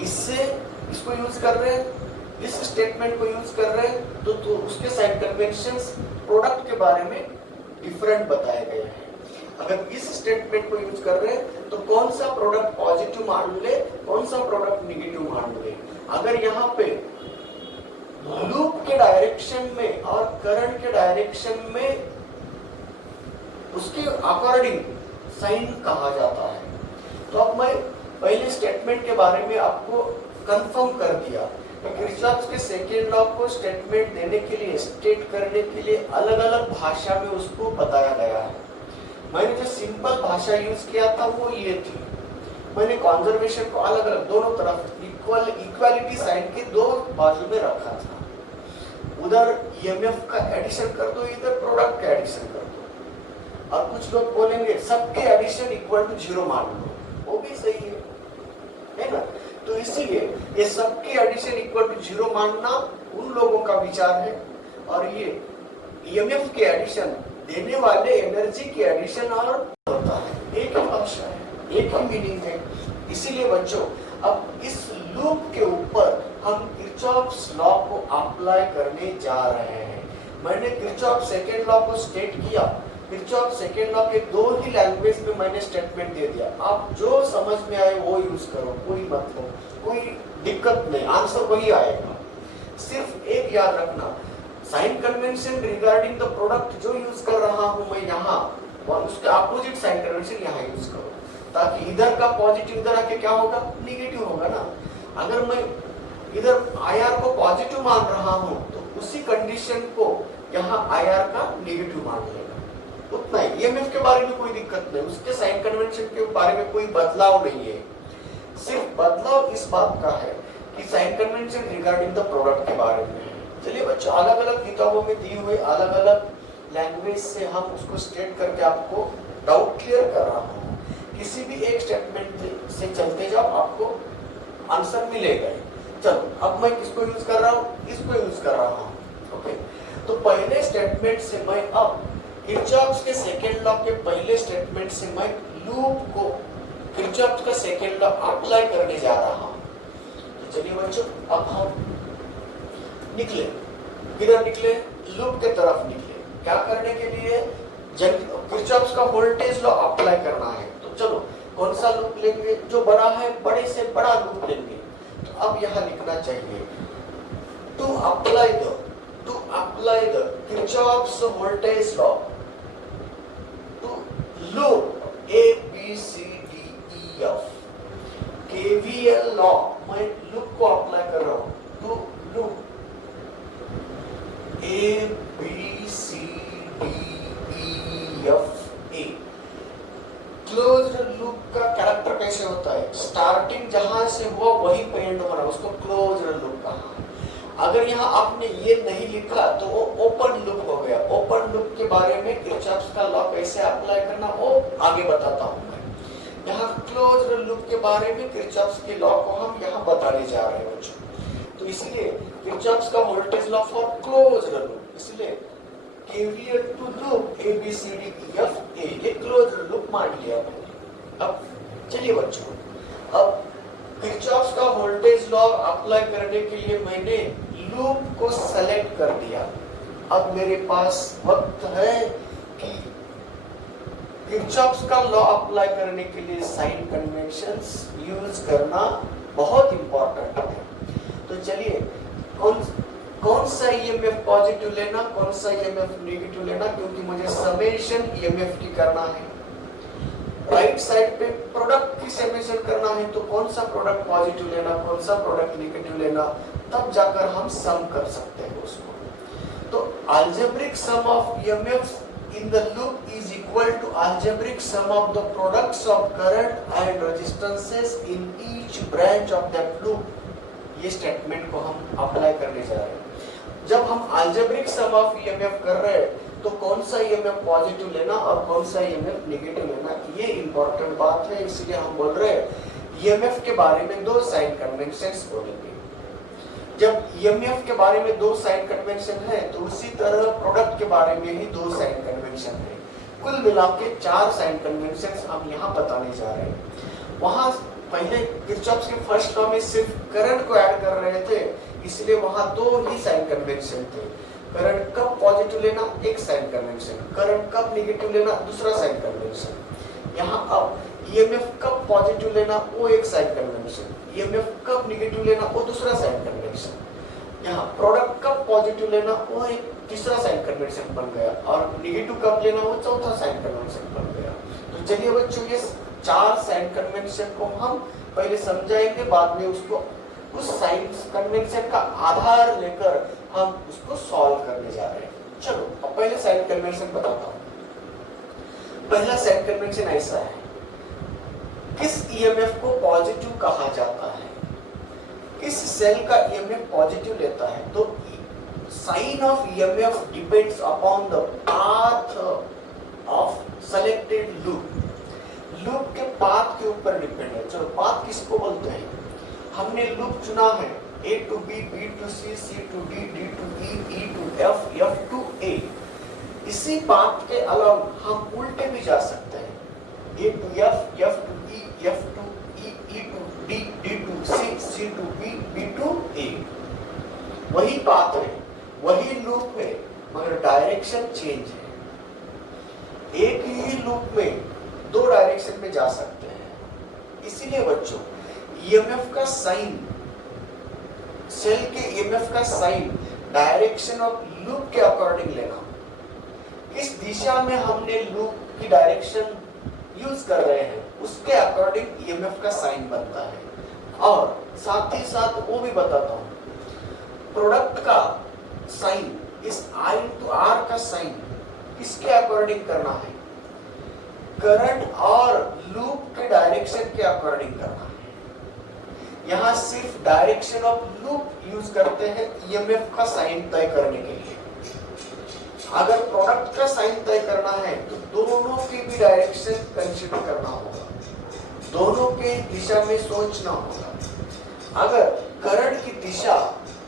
इसको यूज कर रहे हैं, इस स्टेटमेंट को यूज कर रहे हैं, तो उसके साइन कन्वेंशंस प्रोडक्ट के बारे में डिफरेंट बताए गए हैं। अगर इस स्टेटमेंट को यूज कर रहे हैं तो कौन सा प्रोडक्ट पॉजिटिव मान ले, कौन सा प्रोडक्ट निगेटिव मान ले। अगर यहाँ पे लूप के डायरेक्शन में और करंट के डायरेक्शन में उसके अकॉर्डिंग साइन कहा जाता है। तो अब मैं पहले स्टेटमेंट के बारे में आपको कंफर्म कर दिया कि किरचॉफ के सेकेंड लॉ को स्टेटमेंट देने के लिए, स्टेट करने के लिए अलग अलग भाषा में उसको बताया गया है। मैंने जो सिंपल भाषा यूज किया था वो ये थी, मैंने कॉन्जर्वेशन को अलग अलग दोनों तरफ इक्वालिटी साइन के दो बाजू में रखा था। उधर ईएमएफ का एडिशन कर दो, इधर प्रोडक्ट का एडिशन कर दो। और कुछ लोग बोलेंगे सबके एडिशन इक्वल टू 0 मान लो, वो भी सही है ना। तो इसीलिए ये सबके एडिशन इक्वल टू 0 मानना उन लोगों का विचार है, और ये ईएमएफ के एडिशन देने वाले एनर्जी के एडिशन और होता है, एक ही भाषा है, एक ही मीनिंग है। इसीलिए बच्चों अब इस लूप के ऊपर हम किरचॉफ्स लॉ को अप्लाई करने जा रहे हैं। मैंने किरचॉफ सेकेंड लॉ को स्टेट किया, किरचॉफ सेकेंड लॉ के दो ही लैंग्वेज में मैंने स्टेटमेंट दे दिया। आप जो समझ में आए वो यूज करो, कोई मतलब कोई दिक्कत नहीं, आंसर वही आएगा। सिर्फ एक याद रखना, sign convention regarding the product जो यूज कर रहा हूं मैं यहाँ, और उसके अपोजिट साइन कन्वेंशन यहाँ यूज करो, ताकि इधर का पॉजिटिव इधर आके क्या होगा, निगेटिव होगा ना। अगर मैं इधर आईआर को पॉजिटिव मान रहा हूं तो उसी कंडीशन को यहाँ आईआर का निगेटिव मान लेगा, उतना ही। ईएमएफ के बारे में कोई दिक्कत नहीं, उसके साइन कन्वेंशन के बारे में कोई बदलाव नहीं है। सिर्फ बदलाव इस बात का है कि sign convention regarding the product के बारे में है। चलिए बच्चों, अलग अलग किताबों में दिए हुए अलग अलग लैंग्वेज से हम उसको स्टेट करके आपको डाउट क्लियर कर रहा हूँ। किसी भी एक स्टेटमेंट से चलते जाओ, आपको आंसर मिलेगा। चलो अब मैं किसको यूज कर रहा हूँ, इसको यूज कर रहा हूँ। ओके, तो पहले स्टेटमेंट से मैं अब किरचॉफ के सेकेंड लॉ के पहले स्टेटमेंट से मैं लूप को किरचॉफ का सेकेंड लॉ अप्लाई करने जा रहा हूँ। तो चलिए बच्चों, अब हम निकले, किधर निकले, लूप के तरफ निकले। क्या करने के लिए, किरचॉफ का वोल्टेज लॉ अप्लाई करना है। तो चलो कौन सा लूप लेंगे, जो बड़ा है बड़े से बड़ा लूप लेंगे। तो अब यहाँ लिखना चाहिए to apply the Kirchhoff's voltage law to loop A B C D E F. KVL law मैं लूप को अप्लाई कर रहा हूँ to loop A B C D E F A. Closed loop का कैरेक्टर कैसे होता है, स्टार्टिंग जहां से हुआ वही पे एंड होना, उसको क्लोज्ड लूप कहा। अगर यहाँ आपने ये नहीं लिखा तो वो ओपन लूप हो गया। ओपन लूप के बारे में किरचॉफ का लॉ कैसे अप्लाई करना वो आगे बताता हूँ मैं। यहाँ क्लोज्ड लूप के बारे में किरचॉफ के लॉ को हम यहाँ बताने जा रहे हैं बच्चों। तो इसलिए किरचॉफ का voltage law for closed loop, इसलिए KVL to loop A B C D E F A, ये क्लोज्ड लूप मान लिया मैंने। अब चलिए बच्चों, अब किरचॉफ का वोल्टेज लॉ अप्लाई करने के लिए मैंने लूप को सेलेक्ट कर दिया। अब मेरे पास वक्त है कि किरचॉफ का लॉ अप्लाई करने के लिए साइन कन्वेंशंस यूज करना बहुत इंपॉर्टेंट है। तो चलिए कौन सा ईएमएफ पॉजिटिव लेना, कौन सा ईएमएफ नेगेटिव लेना, क्योंकि मुझे समेशन ईएमएफ की करना है। राइट साइड पे प्रोडक्ट की समेशन करना है, तो कौन सा प्रोडक्ट पॉजिटिव लेना, कौन सा प्रोडक्ट नेगेटिव लेना, तब जाकर हम सम कर सकते हैं उसको। तो algebraic sum of EMF in the loop is equal to algebraic sum of the products of current and resistances in each branch of that loop. ये स्टेटमेंट को हम अप्लाई करने जा रहे हैं। जब हम अलजेब्रिक सम ऑफ ईएमएफ कर रहे हैं तो कौन सा ईएमएफ पॉजिटिव लेना और कौन सा ईएमएफ नेगेटिव लेना, ये इंपॉर्टेंट बात है। इसलिए हम बोल रहे हैं ईएमएफ के बारे में दो साइन कन्वेंशंस बोलेंगे। जब ईएमएफ के बारे में दो साइन कन्वेंशन है तो उसी तरह प्रोडक्ट के बारे में ही दो साइन कन्वेंशन है। कुल मिला के 4 साइन कन्वेंशंस हम यहाँ बताने जा रहे हैं। वहां पहले किरचॉफ के फर्स्ट लॉ में सिर्फ करंट को ऐड कर रहे थे, इसलिए वहां 2 ही साइन कन्वेंशन थे। करंट कब पॉजिटिव लेना, एक साइन कन्वेंशन, करंट कब निगेटिव लेना, दूसरा साइन कन्वेंशन। यहाँ अब ईएमएफ कब पॉजिटिव लेना, वो एक साइन कन्वेंशन, ईएमएफ कब निगेटिव लेना, वो दूसरा साइन कन्वेंशन। यहाँ प्रोडक्ट कब पॉजिटिव लेना, वो एक तीसरा साइन कन्वेंशन बन गया, और निगेटिव कब लेना, वो चौथा साइन कन्वेंशन बन गया। तो चलिए बच्चों, ये 4 साइन कन्वेंशन को हम पहले समझाएंगे, बाद में उसको उस साइन कन्वेंशन का आधार लेकर हम उसको सॉल्व करने जा रहे हैं। चलो अब पहले साइन कन्वेंशन बताता हूं। पहला साइन कन्वेंशन ऐसा है, किस ईएमएफ को पॉजिटिव कहा जाता है, किस सेल का ईएमएफ पॉजिटिव लेता है। तो sign of EMF depends upon the path of selected loop. Loop के पाथ के ऊपर डिपेंड है। चलो पाथ किसको बोलते हैं, हमने लूप चुना है A to B, B to C, C to D, D to E, E to F, F to A। इसी पाथ के अलावा हम उल्टे भी जा सकते हैं, A to F, F to E, F to E, E to D, D to C, C to B, B to A। वही पाथ है, वही लूप है, मगर डायरेक्शन चेंज है। एक ही लूप में 2 डायरेक्शन में जा सकते हैं। इसीलिए बच्चों ईएमएफ का साइन, सेल के ईएमएफ का साइन डायरेक्शन ऑफ लूप के अकॉर्डिंग लेना। किस दिशा में हमने लूप की डायरेक्शन यूज कर रहे हैं, उसके अकॉर्डिंग ईएमएफ का साइन बनता है। और साथ ही साथ वो भी बताता हूं, प्रोडक्ट का साइन, इस I into R का साइन किसके अकॉर्डिंग करना है, करंट और लूप के डायरेक्शन के अकॉर्डिंग करना है। यहाँ सिर्फ डायरेक्शन ऑफ लूप यूज करते हैं ईएमएफ का साइन तय करने के लिए। अगर प्रोडक्ट का साइन तय करना है तो दोनों की भी डायरेक्शन कंसीडर करना होगा, दोनों के दिशा में सोचना होगा। अगर करंट की दिशा,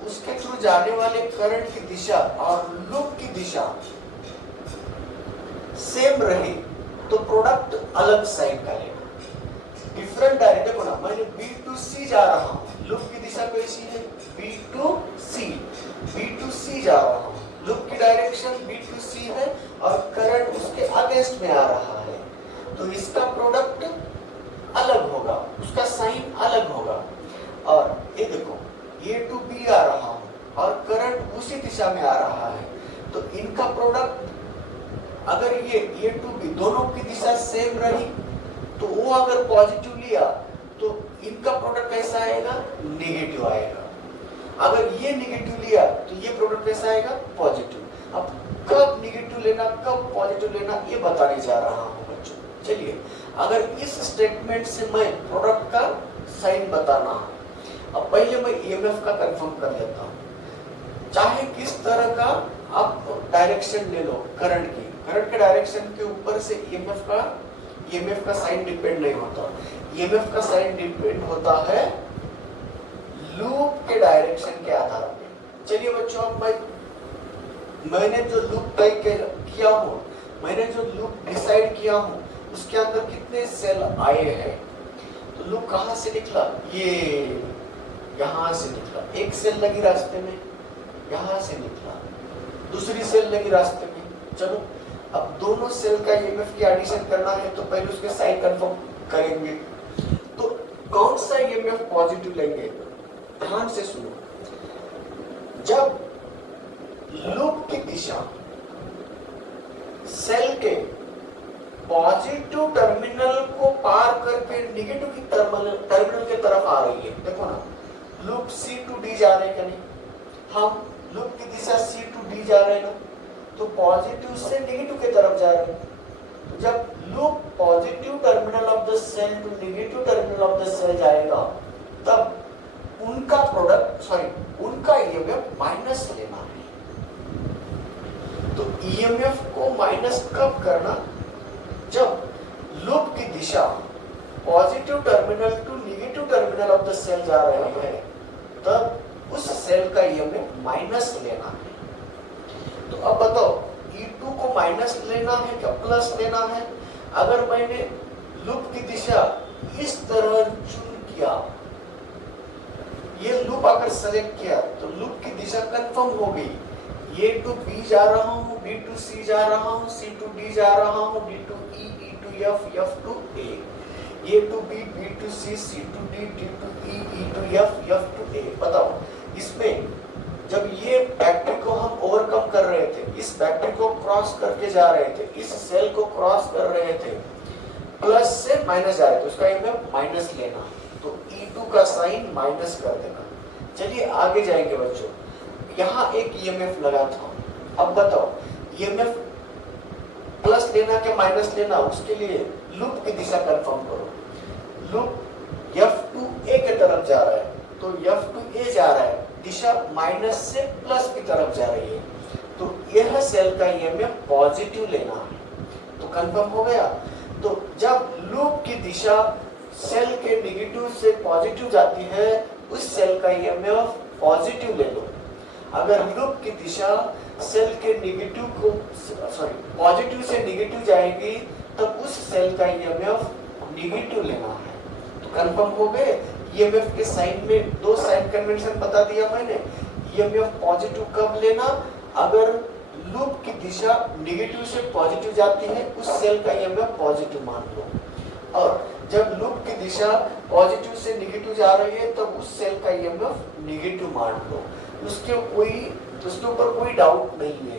उसके थ्रू जाने वाले करंट की दिशा और लूप की दिशा सेम रही तो प्रोडक्ट अलग साइन का लेना। डिफरेंट डायरेक्शन, देखो ना, मैंने B to C जा रहा हूँ, लूप की दिशा कैसी है, B to C जा रहा हूँ, लूप की डायरेक्शन B to C है और करंट उसके अगेंस्ट में आ रहा है, तो इसका प्रोडक्ट अलग होगा, उसका साइन अलग होगा। और ये देखो A to B आ रहा हूँ और करंट उसी दिशा में आ रहा है, तो इनका प्रोडक्ट अगर ये A to B दोनों की दिशा सेम रही तो वो अगर पॉजिटिव लिया तो इनका प्रोडक्ट कैसा आएगा, नेगेटिव आएगा। अगर ये नेगेटिव लिया तो ये प्रोडक्ट कैसा आएगा, पॉजिटिव। अब कब नेगेटिव लेना, कब पॉजिटिव लेना, ये बताने जा रहा हूं बच्चों। चलिए, अगर इस स्टेटमेंट से मैं प्रोडक्ट का साइन बताना है, अब पहले मैं ईएमएफ का कंफर्म कर लेता हूं। चाहे किस तरह का आप डायरेक्शन ले लो करंट की, करंट के डायरेक्शन के ऊपर से ईएमएफ का साइन डिपेंड नहीं होता। ईएमएफ का साइन डिपेंड होता है लूप के डायरेक्शन के आधार पे। चलिए बच्चों, अब मैंने जो लूप तय किया हूं, मैंने जो लूप डिसाइड किया हूं, उसके अंदर कितने सेल आए हैं। तो लूप कहां से निकला, ये यहां से निकला, एक सेल लगी रास्ते में, यहां से निकला, दूसरी सेल लगी रास्ते में। चलो अब दोनों सेल का ईएमएफ की एडिशन करना है तो पहले उसके साइन कंफर्म करेंगे। तो कौन सा ईएमएफ पॉजिटिव लेंगे, ध्यान से सुनो। जब लूप की दिशा सेल के पॉजिटिव टर्मिनल को पार करके नेगेटिव की टर्मिनल के तरफ आ रही है, देखो ना, लूप C to D जा रहे हैं, हम लूप की दिशा C to D जा रहे हैं ना, तो पॉजिटिव से नेगेटिव की तरफ जा रहे हैं। तो जब loop positive terminal of the cell to negative terminal of the cell जाएगा, तब उनका उनका ईएमएफ माइनस लेना है। तो ईएमएफ को माइनस कब करना, जब लूप की दिशा positive terminal to negative terminal of the cell जा रही है, तब उस सेल का ईएमएफ माइनस लेना है। तो अब बताओ, E2 को माइनस लेना है क्या प्लस लेना है। अगर मैंने लूप की दिशा इस तरह चुन किया, ये लूप अगर सेलेक्ट किया तो लूप की दिशा कंफर्म हो गई, ए टू बी जा रहा हूँ, बी टू सी जा रहा हूँ, सी टू डी जा रहा हूँ, D to E, E to F, F to A to B, B to C, C to D, D to E, E to F, F to A. बताओ इसमें जब ये बैटरी को हम ओवरकम कर रहे थे, इस बैटरी को क्रॉस करके जा रहे थे, इस सेल को क्रॉस कर रहे थे, प्लस से माइनस जा रहे थे, उसका मतलब माइनस लेना, तो E2 का साइन माइनस कर देना। चलिए आगे जाएंगे बच्चों, यहाँ एक EMF लगा था, अब बताओ EMF प्लस लेना कि माइनस लेना, उसके लिए लूप की दिशा कंफर्म करो। लूप F2A की तरफ जा रहा है, तो F2A जा रहा है, दिशा माइनस से प्लस की तरफ जा रही है, तो यह सेल का EMF पॉजिटिव लेना है, तो कंफर्म हो गया। तो जब लूप की दिशा सेल के नेगेटिव से पॉजिटिव जाती है, उस सेल का EMF पॉजिटिव ले लो। अगर लूप की दिशा सेल के नेगेटिव को पॉजिटिव से नेगेटिव जाएगी, तब उस सेल का EMF नेगेटिव लेना है। तो कंफर्म हो गए। EMF के साइन में दो साइन कन्वेंशन बता दिया मैंने। EMF पॉजिटिव कब लेना, अगर लूप की दिशा नेगेटिव से पॉजिटिव जाती है, उस सेल का EMF पॉजिटिव मान लो। और जब लूप की दिशा पॉजिटिव से नेगेटिव जा रही है, तब उस सेल का EMF नेगेटिव मान लो। उसके ऊपर कोई डाउट नहीं है।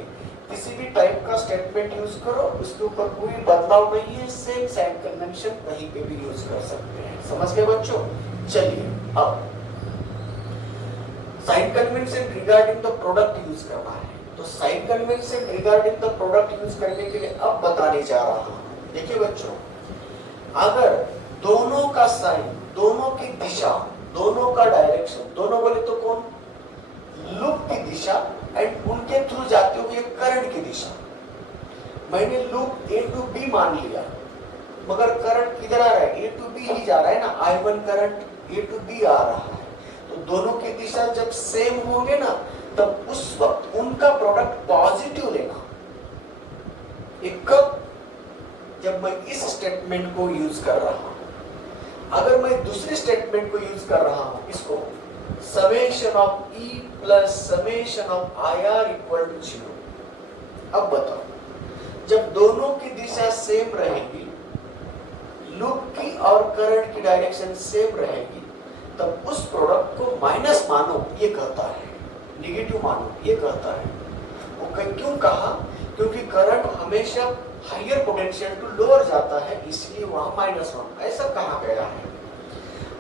किसी भी टाइप का स्टेटमेंट यूज करो, उसके ऊपर कोई बदलाव नहीं है। सेम साइन कन्वेंशन कहीं पे भी यूज कर सकते हैं। समझ गए बच्चों? चलिए अब sign convention regarding the product use करना है। तो sign convention regarding the product use करने के लिए अब बताने जा रहा हूं। देखिए बच्चों, अगर दोनों का साइन, दोनों की दिशा, दोनों का डायरेक्शन, दोनों बोले तो कौन, लूप की दिशा एंड उनके थ्रू जाते हुए करंट की दिशा, मैंने लूप A टू B मान लिया, मगर करंट किधर आ रहा है, A टू B ही जा रहा है ना। I1 current A to B आ रहा है, तो दोनों की दिशा जब सेम होंगे ना, तब उस वक्त उनका प्रोडक्ट पॉजिटिव लेना। एक कब, जब मैं इस स्टेटमेंट को यूज कर रहा हूं। अगर मैं दूसरे स्टेटमेंट को यूज कर रहा हूं, इसको summation of E plus summation of IR equal to 0। अब बताओ, जब दोनों की दिशा सेम रहेगी, लूप की और करंट की डायरेक्शन सेम रहेगी, तब उस प्रोडक्ट को माइनस मानो, ये कहता है, नेगेटिव मानो, ये कहता है। वो क्यों कहा, क्योंकि करंट हमेशा हायर पोटेंशियल टू लोअर जाता है, इसलिए वहां -1 ऐसा कहा गया है।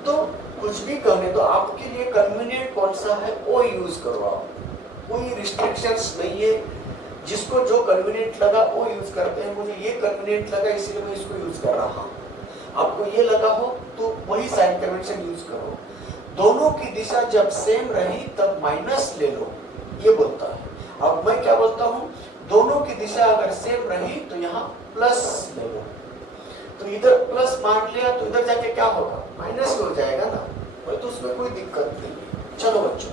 तो कुछ भी कहने, तो आपके लिए कन्वीनियंट कौन सा है वो यूज करो आप, कोई रिस्ट्रिक्शंस नहीं है। जिसको जो कन्वीनियंट लगा वो यूज करते हैं। मुझे ये कन्वीनियंट लगा इसलिए मैं इसको यूज कर रहा हूँ। आपको ये लगा हो तो वही साइन कन्वेंशन यूज करो। दोनों की दिशा जब सेम रही तब माइनस ले लो, ये बोलता है। अब मैं क्या बोलता हूँ, दोनों की दिशा अगर सेम रही तो यहाँ प्लस ले लो। तो इधर प्लस मान लिया तो इधर जाके क्या होगा, माइनस हो जाएगा ना, तो उसमें कोई दिक्कत नहीं है। चलो बच्चों,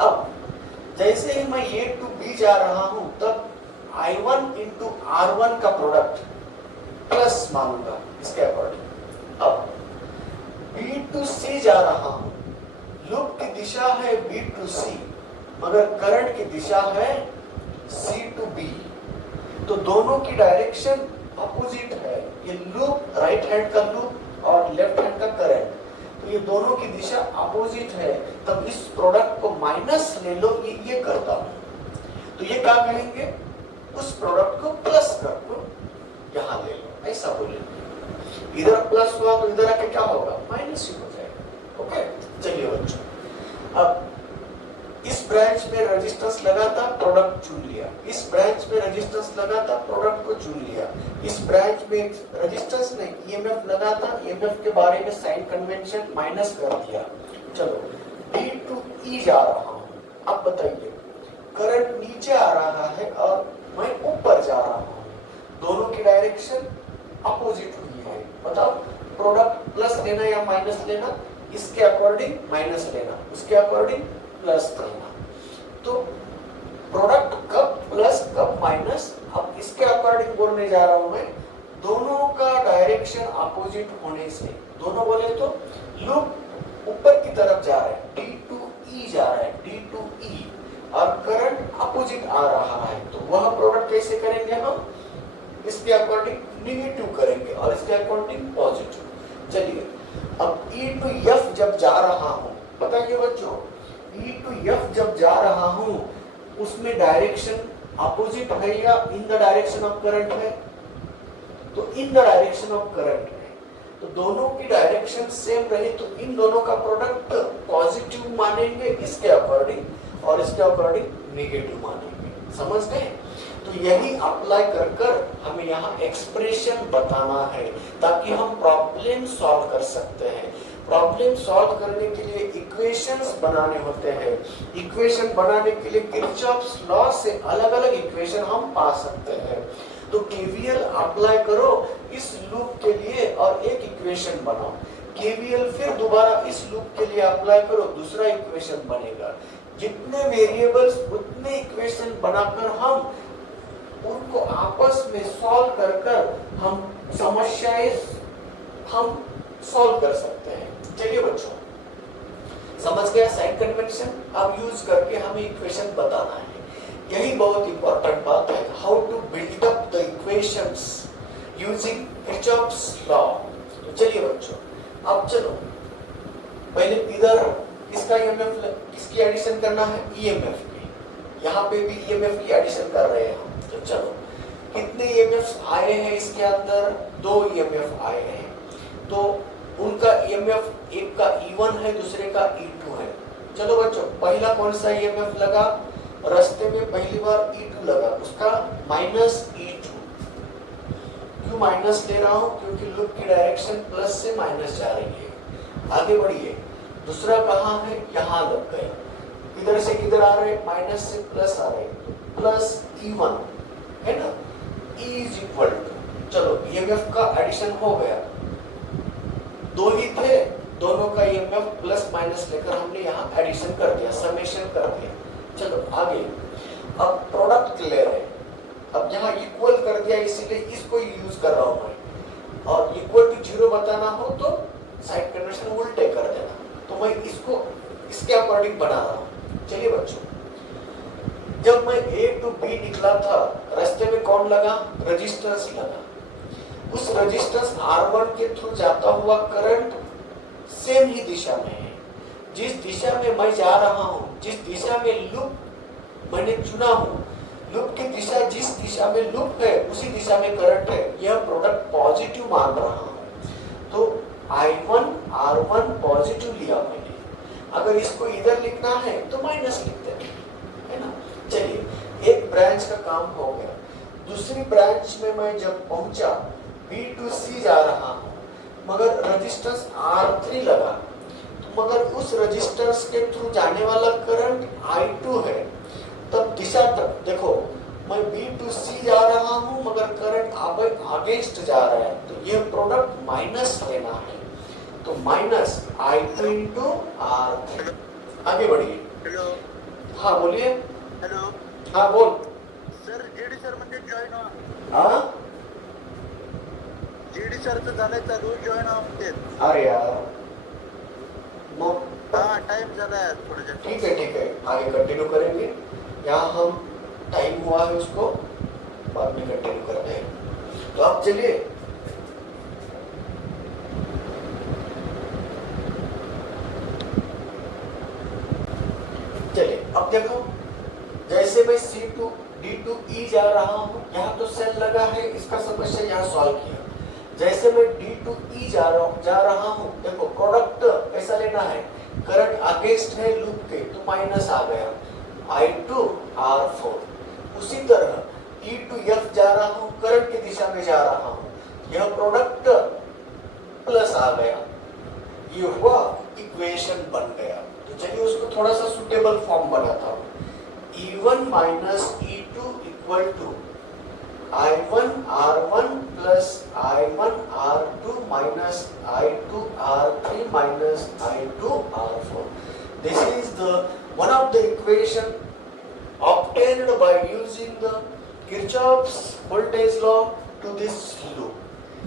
अब जैसे ही मैं A टू B जा रहा हूं, तब I1 इंटू R1 का प्रोडक्ट प्लस मानूंगा इसके अकॉर्डिंग। अब B टू C जा रहा हूं, लूप की दिशा है B टू C, मगर करंट की दिशा है C टू B, तो दोनों की डायरेक्शन अपोजिट है। ये लूप, राइट हैंड का लूप और लेफ्ट हैंड का करंट, तो ये दोनों की दिशा अपोजिट है, तब इस प्रोडक्ट को माइनस ले लो, ये करता हूं। तो ये क्या कहेंगे, उस प्रोडक्ट को प्लस कर दो, यहां ले लो, ऐसा बोलेंगे। इधर प्लस हुआ तो इधर आके क्या होगा, माइनस ही हो जाएगा। ओके, चलिए बच्चों, अब इस ब्रांच में रेजिस्टेंस लगा था, प्रोडक्ट चुन लिया। इस ब्रांच में रेजिस्टेंस लगा था, प्रोडक्ट को चुन लिया। इस ब्रांच में रेजिस्टेंस नहीं, EMF लगा था, EMF के बारे में साइन कन्वेंशन माइनस कर दिया। चलो B टू E जा रहा हूं। अब बताइए, करंट नीचे आ रहा है और मैं ऊपर जा रहा हूं, दोनों की डायरेक्शन अपोजिट हुई है। बताओ प्रोडक्ट प्लस लेना या माइनस लेना, इसके अकॉर्डिंग माइनस लेना, उसके अकॉर्डिंग प्लस लेना। तो प्रोडक्ट कब प्लस कब माइनस, अब इसके अकॉर्डिंग बोलने जा रहा हूं मैं। दोनों का डायरेक्शन अपोजिट होने से, दोनों बोले तो लूप ऊपर की तरफ जा रहा है, D टू E जा रहा है, D टू E, और करंट अपोजिट अपोजिट आ रहा है तो वह प्रोडक्ट कैसे करेंगे हम, इसके अकॉर्डिंग निगेटिव करेंगे और इसके अकॉर्डिंग पॉजिटिव। चलिए अब E टू F जब जा रहा हूं, बताइए बच्चों, E टू F जब जा रहा हूं उसमें डायरेक्शन अपोजिट है या in the direction of current है, तो in the direction of current है, तो दोनों की डायरेक्शन सेम रही तो इन दोनों का प्रोडक्ट पॉजिटिव मानेंगे इसके अकॉर्डिंग और इसके अकॉर्डिंग नेगेटिव मानेंगे। समझ गए? तो यही अप्लाई कर कर हमें यहाँ एक्सप्रेशन बताना है ताकि हम प्रॉब्लम सॉल्व कर सकते हैं। प्रॉब्लम सॉल्व करने के लिए इक्वेशंस बनाने होते हैं। इक्वेशन बनाने के लिए किरचॉफ्स लॉ से अलग अलग इक्वेशन हम पा सकते हैं। तो केवीएल अप्लाई करो इस लूप के लिए और एक इक्वेशन बनाओ, केवीएल फिर दोबारा इस लूप के लिए अप्लाई करो, दूसरा इक्वेशन बनेगा। जितने वेरिएबल्स उतने इक्वेशन बनाकर हम उनको आपस में सॉल्व कर कर हम समस्याएं हम सॉल्व कर सकते हैं। चलिए बच्चों, समझ गया साइन कन्वेंशन? अब यूज करके हमें इक्वेशन बताना है, यही बहुत इंपॉर्टेंट बात है। How to build up the equations using Kirchhoff's law. तो चलिए बच्चों, अब चलो पहले इधर किसका ईएमएफ, किसकी एडिशन करना है, ईएमएफ की। यहाँ पे भी ईएमएफ की एडिशन कर रहे हैं हम। तो चलो कितने ईएमएफ आए हैं इसके अंदर, 2 ईएमएफ आए हैं, तो उनका ईएमएफ एक का E1 है, दूसरे का E2 है। चलो बच्चों, पहला कौन सा ईएमएफ लगा, रास्ते में पहली बार E2 लगा, उसका -E2। क्यों माइनस ले रहा हूं, क्योंकि लूप की डायरेक्शन प्लस से माइनस जा रही है। आगे बढ़िए, दूसरा कहाँ है, यहाँ लग गए, इधर से किधर आ रहे, माइनस से प्लस आ रहे, प्लस E1 है ना, E इज इक्वल टू, चलो ईएमएफ का एडिशन हो गया, 2 ही थे, दोनों का ईएमएफ प्लस माइनस लेकर हमने यहाँ एडिशन कर दिया, समेशन कर दिया। चलो आगे, अब प्रोडक्ट ले रहे हैं, अब यहाँ इक्वल कर दिया इसीलिए इसको यूज कर रहा हूँ मैं, और इक्वल टू 0 बताना हो तो साइन कन्वेंशन उल्टे कर देना, तो मैं इसको इसके अकॉर्डिंग बना रहा हूँ। चलिए बच्चों, जब मैं A टू B निकला था, रास्ते में कौन लगा, रेजिस्टेंस लगा, उस रेजिस्टेंस R1 के थ्रू जाता हुआ करंट सेम ही दिशा में है। जिस दिशा में मैं जा रहा हूँ, जिस दिशा में लूप मैंने चुना हूँ, लूप की दिशा जिस दिशा में लूप है उसी दिशा में करंट है, यह प्रोडक्ट पॉजिटिव मान रहा हूँ। तो I1 R1 पॉजिटिव लिया मैंने, अगर इसको इधर लिखना है तो माइनस लिखते हैं ना। चलिए, एक ब्रांच का काम हो गया, दूसरी ब्रांच में मैं जब पहुंचा B टू C जा रहा हूँ, मगर रेजिस्टेंस R3 लगा, तो मगर उस रेजिस्टेंस के थ्रू जाने वाला करंट I2 है, तब दिशा तक देखो, मैं B टू C जा रहा हूँ मगर करंट अगेंस्ट जा रहा है, तो यह प्रोडक्ट माइनस लेना है, तो माइनस I2 इंटू R3। आगे बढ़िए। हेलो, हाँ बोलिए। हेलो, हाँ बोल। सर जेडी सर म्हणजे जॉईन हाँ जेडी सरचं झालंय चालू, जॉईन म्हणते। अरे यार, मग हा टाइम झालाय थोडं। ठीक है, आगे कंटिन्यू करेंगे। यहाँ हम टाइम हुआ है उसको बाद में कंटिन्यू करते हैं। तो अब चलिए, अब देखो, जैसे मैं C to D to E जा रहा हूँ, यहाँ तो सेल लगा है, इसका समस्या यहाँ सॉल्व किया। जैसे मैं D टू E जा रहा हूँ, देखो प्रोडक्ट कैसा लेना है, करंट अगेंस्ट है लूप के, तो माइनस आ गया I2 R4। उसी तरह E टू F जा रहा हूँ, करंट की दिशा में जा रहा हूँ, यह प्रोडक्ट प्लस आ गया, ये हुआ इक्वेशन बन गया। तो चलिए उसको थोड़ा सा सुटेबल फॉर्म बनाता हूँ। E1 minus E2 equal to I1 R1 plus I1 R2 minus I2 R3 minus I2 R4। This is the one of the equation obtained by using the Kirchhoff's voltage law to this loop.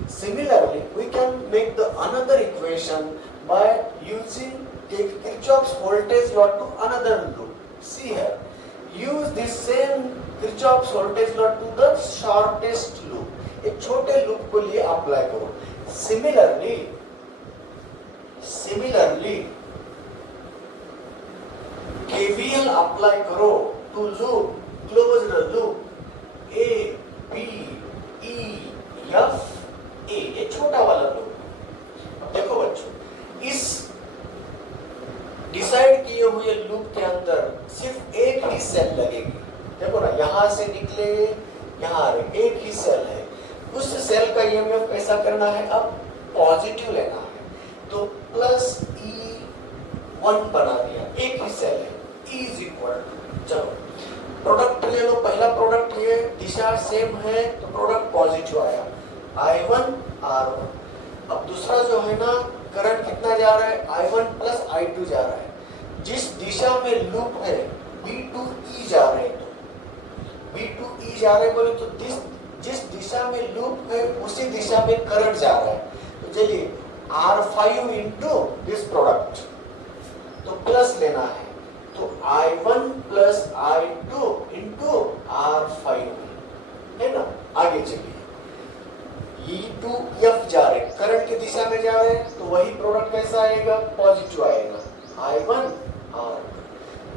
Similarly, we can make the another equation by using Kirchhoff's voltage law to another loop. See here, use this same Kirchhoff's voltage law to the shortest loop। एक छोटे लूप को लिए अप्लाई करो। Similarly KVL अप्लाई करो to loop, closed loop A B E F A, ये छोटा वाला लूप। देखो बच्चों, इस डिसाइड किए हुए लूप के अंदर सिर्फ एक ही सेल लगेगी। देखो ना, यहां से निकले यहां आ रहे, एक ही सेल है। उस सेल का ईएमएफ कैसा करना है? अब पॉजिटिव लेना है, तो प्लस E1 बना दिया, एक ही सेल है, E इज इक्वल। चलो प्रोडक्ट ले लो, पहला प्रोडक्ट ये दिशा सेम है तो प्रोडक्ट पॉजिटिव आया, I1 R1। अब दूसरा जो है ना, करंट कितना जा रहा है? I1 प्लस I2 जा रहा है। जिस दिशा में लूप है B2E जा रहे हैं, तो B2E जा रहे बोले तो जिस दिशा में लूप है उसी दिशा में करंट जा रहा है। तो चलिए R5 इंटू दिस प्रोडक्ट, तो प्लस लेना है, तो I1 plus I2 into R5 है ना। आगे चलिए, E2F जा रहे, करंट की दिशा में जा रहे हैं, तो वही प्रोडक्ट कैसा आएगा? पॉजिटिव आएगा, I1 R।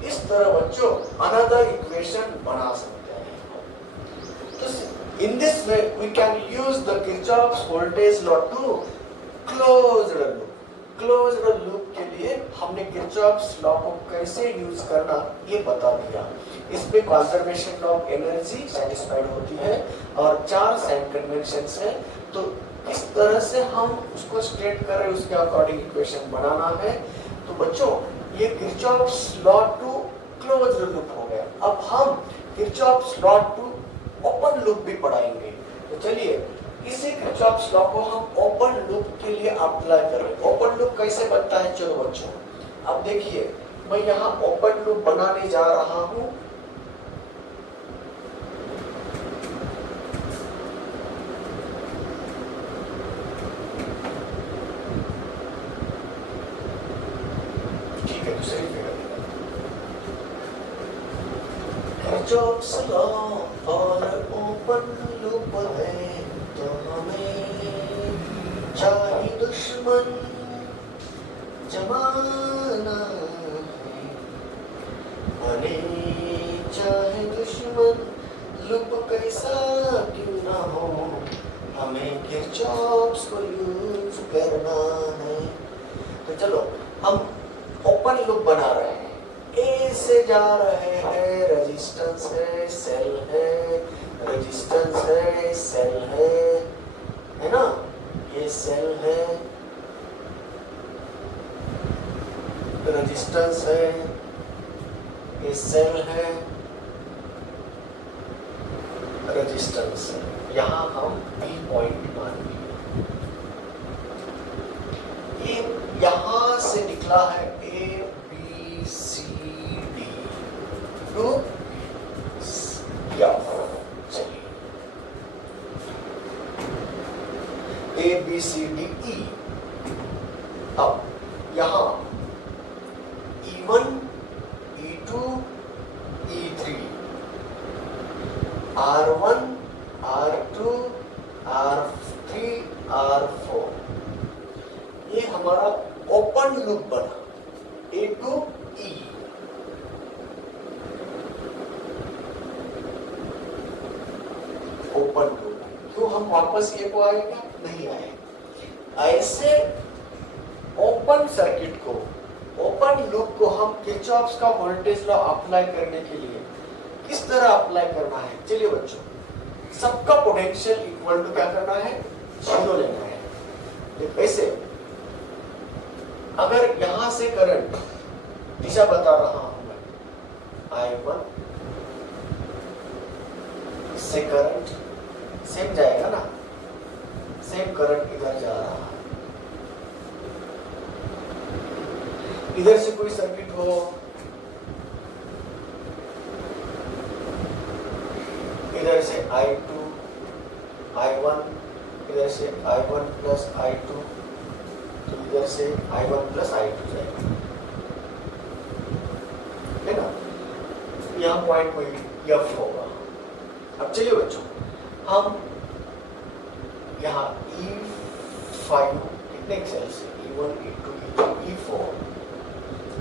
इस तरह बच्चों अनदर इक्वेशन बना सकते हैं। तो in this way we can use the Kirchhoff's voltage law to closed loop. Closed loop के लिए हमने किरचॉफ्स लॉ को कैसे यूज करना ये बता दिया। इसमें कंजर्वेशन ऑफ एनर्जी सेटिस्फाइड होती है और 4 साइन कन्वेंशंस है। तो इस तरह से हम उसको स्टेट कर रहे हैं, उसके अकॉर्डिंग इक्वेशन बनाना है। तो बच्चों ये Kirchhoff's law to closed loop हो गया। अब हम Kirchhoff's law to open loop भी पढ़ाएंगे। तो चलिए इसी किरचॉफ्स लॉ को हम ओपन लूप के लिए अप्लाई करें। ओपन लूप कैसे बनता है? चलो बच्चों अब देखिए, मैं यहाँ ओपन लूप बनाने जा रहा हूँ। ठीक है, दूसरी फिगर किरचॉफ्स लॉ और ओपन लूप है, तो हमें चाहे दुश्मन जमाना है, बने चाहे दुश्मन लूप कैसा क्यों ना हो, हमें किरचॉफ्स को यूज करना है। तो चलो हम ओपन लूप बना रहे हैं। ए से जा रहे हैं, रेजिस्टेंस है, सेल है, रेजिस्टेंस है, सेल है ना, ये सेल है, रेजिस्टेंस है, ये सेल है, रेजिस्टेंस है। यहाँ हम बी पॉइंट मान लिए। ये यहाँ से निकला है A B C D to F. चलिए ए बी सी डी ई। अब यहाँ E1 E2 E3 R1 R2 R3 R4, ये हमारा ओपन लूप बना। A to E, open loop. तो हम वापस ए को आएगा? नहीं आएगा। ऐसे ओपन सर्किट को, ओपन लूप को हम किरचॉफ्स का वोल्टेज लॉ अप्लाई करने के लिए किस तरह अप्लाई करना है? चलिए बच्चों, सबका पोटेंशियल इक्वल टू क्या करना है? 0 लेना है। ये कैसे? अगर यहां से करंट, दिशा बता रहा हूं मैं, I1 से करंट सेम जाएगा ना, सेम करंट इधर जा रहा है। इधर से कोई सर्किट हो, इधर से I2 I1, इधर से I1 प्लस I2, तो इधर से I1 प्लस I2 जाएगा, है ना। यहाँ पॉइंट कोई एफ होगा। अब चलिए बच्चों, हम यहाँ E5 कितने एक्सेल से E1 E2 E3 E4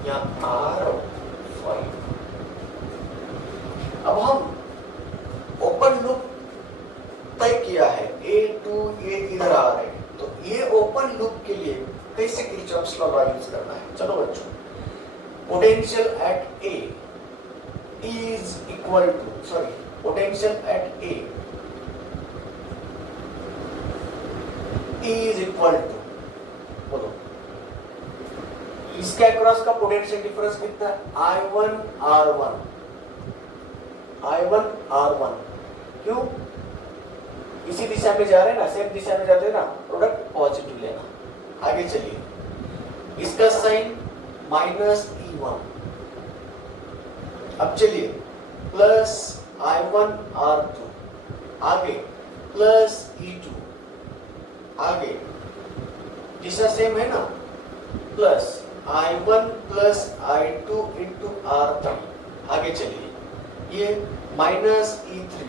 यहाँ R5। अब हम ओपन लूप तय किया है, A2 ये इधर आ रहे हैं, तो ये ओपन लूप के लिए कैसे किरचॉफ्स लॉ यूज करना है। चलो बच्चों, potential at A is equal to, sorry, potential at A is equal to, बोलो इसके अक्रॉस का पोटेंशियल डिफरेंस कितना है, I1 R1। क्यों? इसी दिशा में जा रहे हैं ना, सेम दिशा में जाते हैं ना, प्रोडक्ट पॉजिटिव लेना। आगे चलिए, इसका साइन -E1। अब चलिए प्लस I1 R2, आगे प्लस E2, आगे दिशा सेम है ना, plus I1 plus I2 into R3। आगे चलिए, ये -E3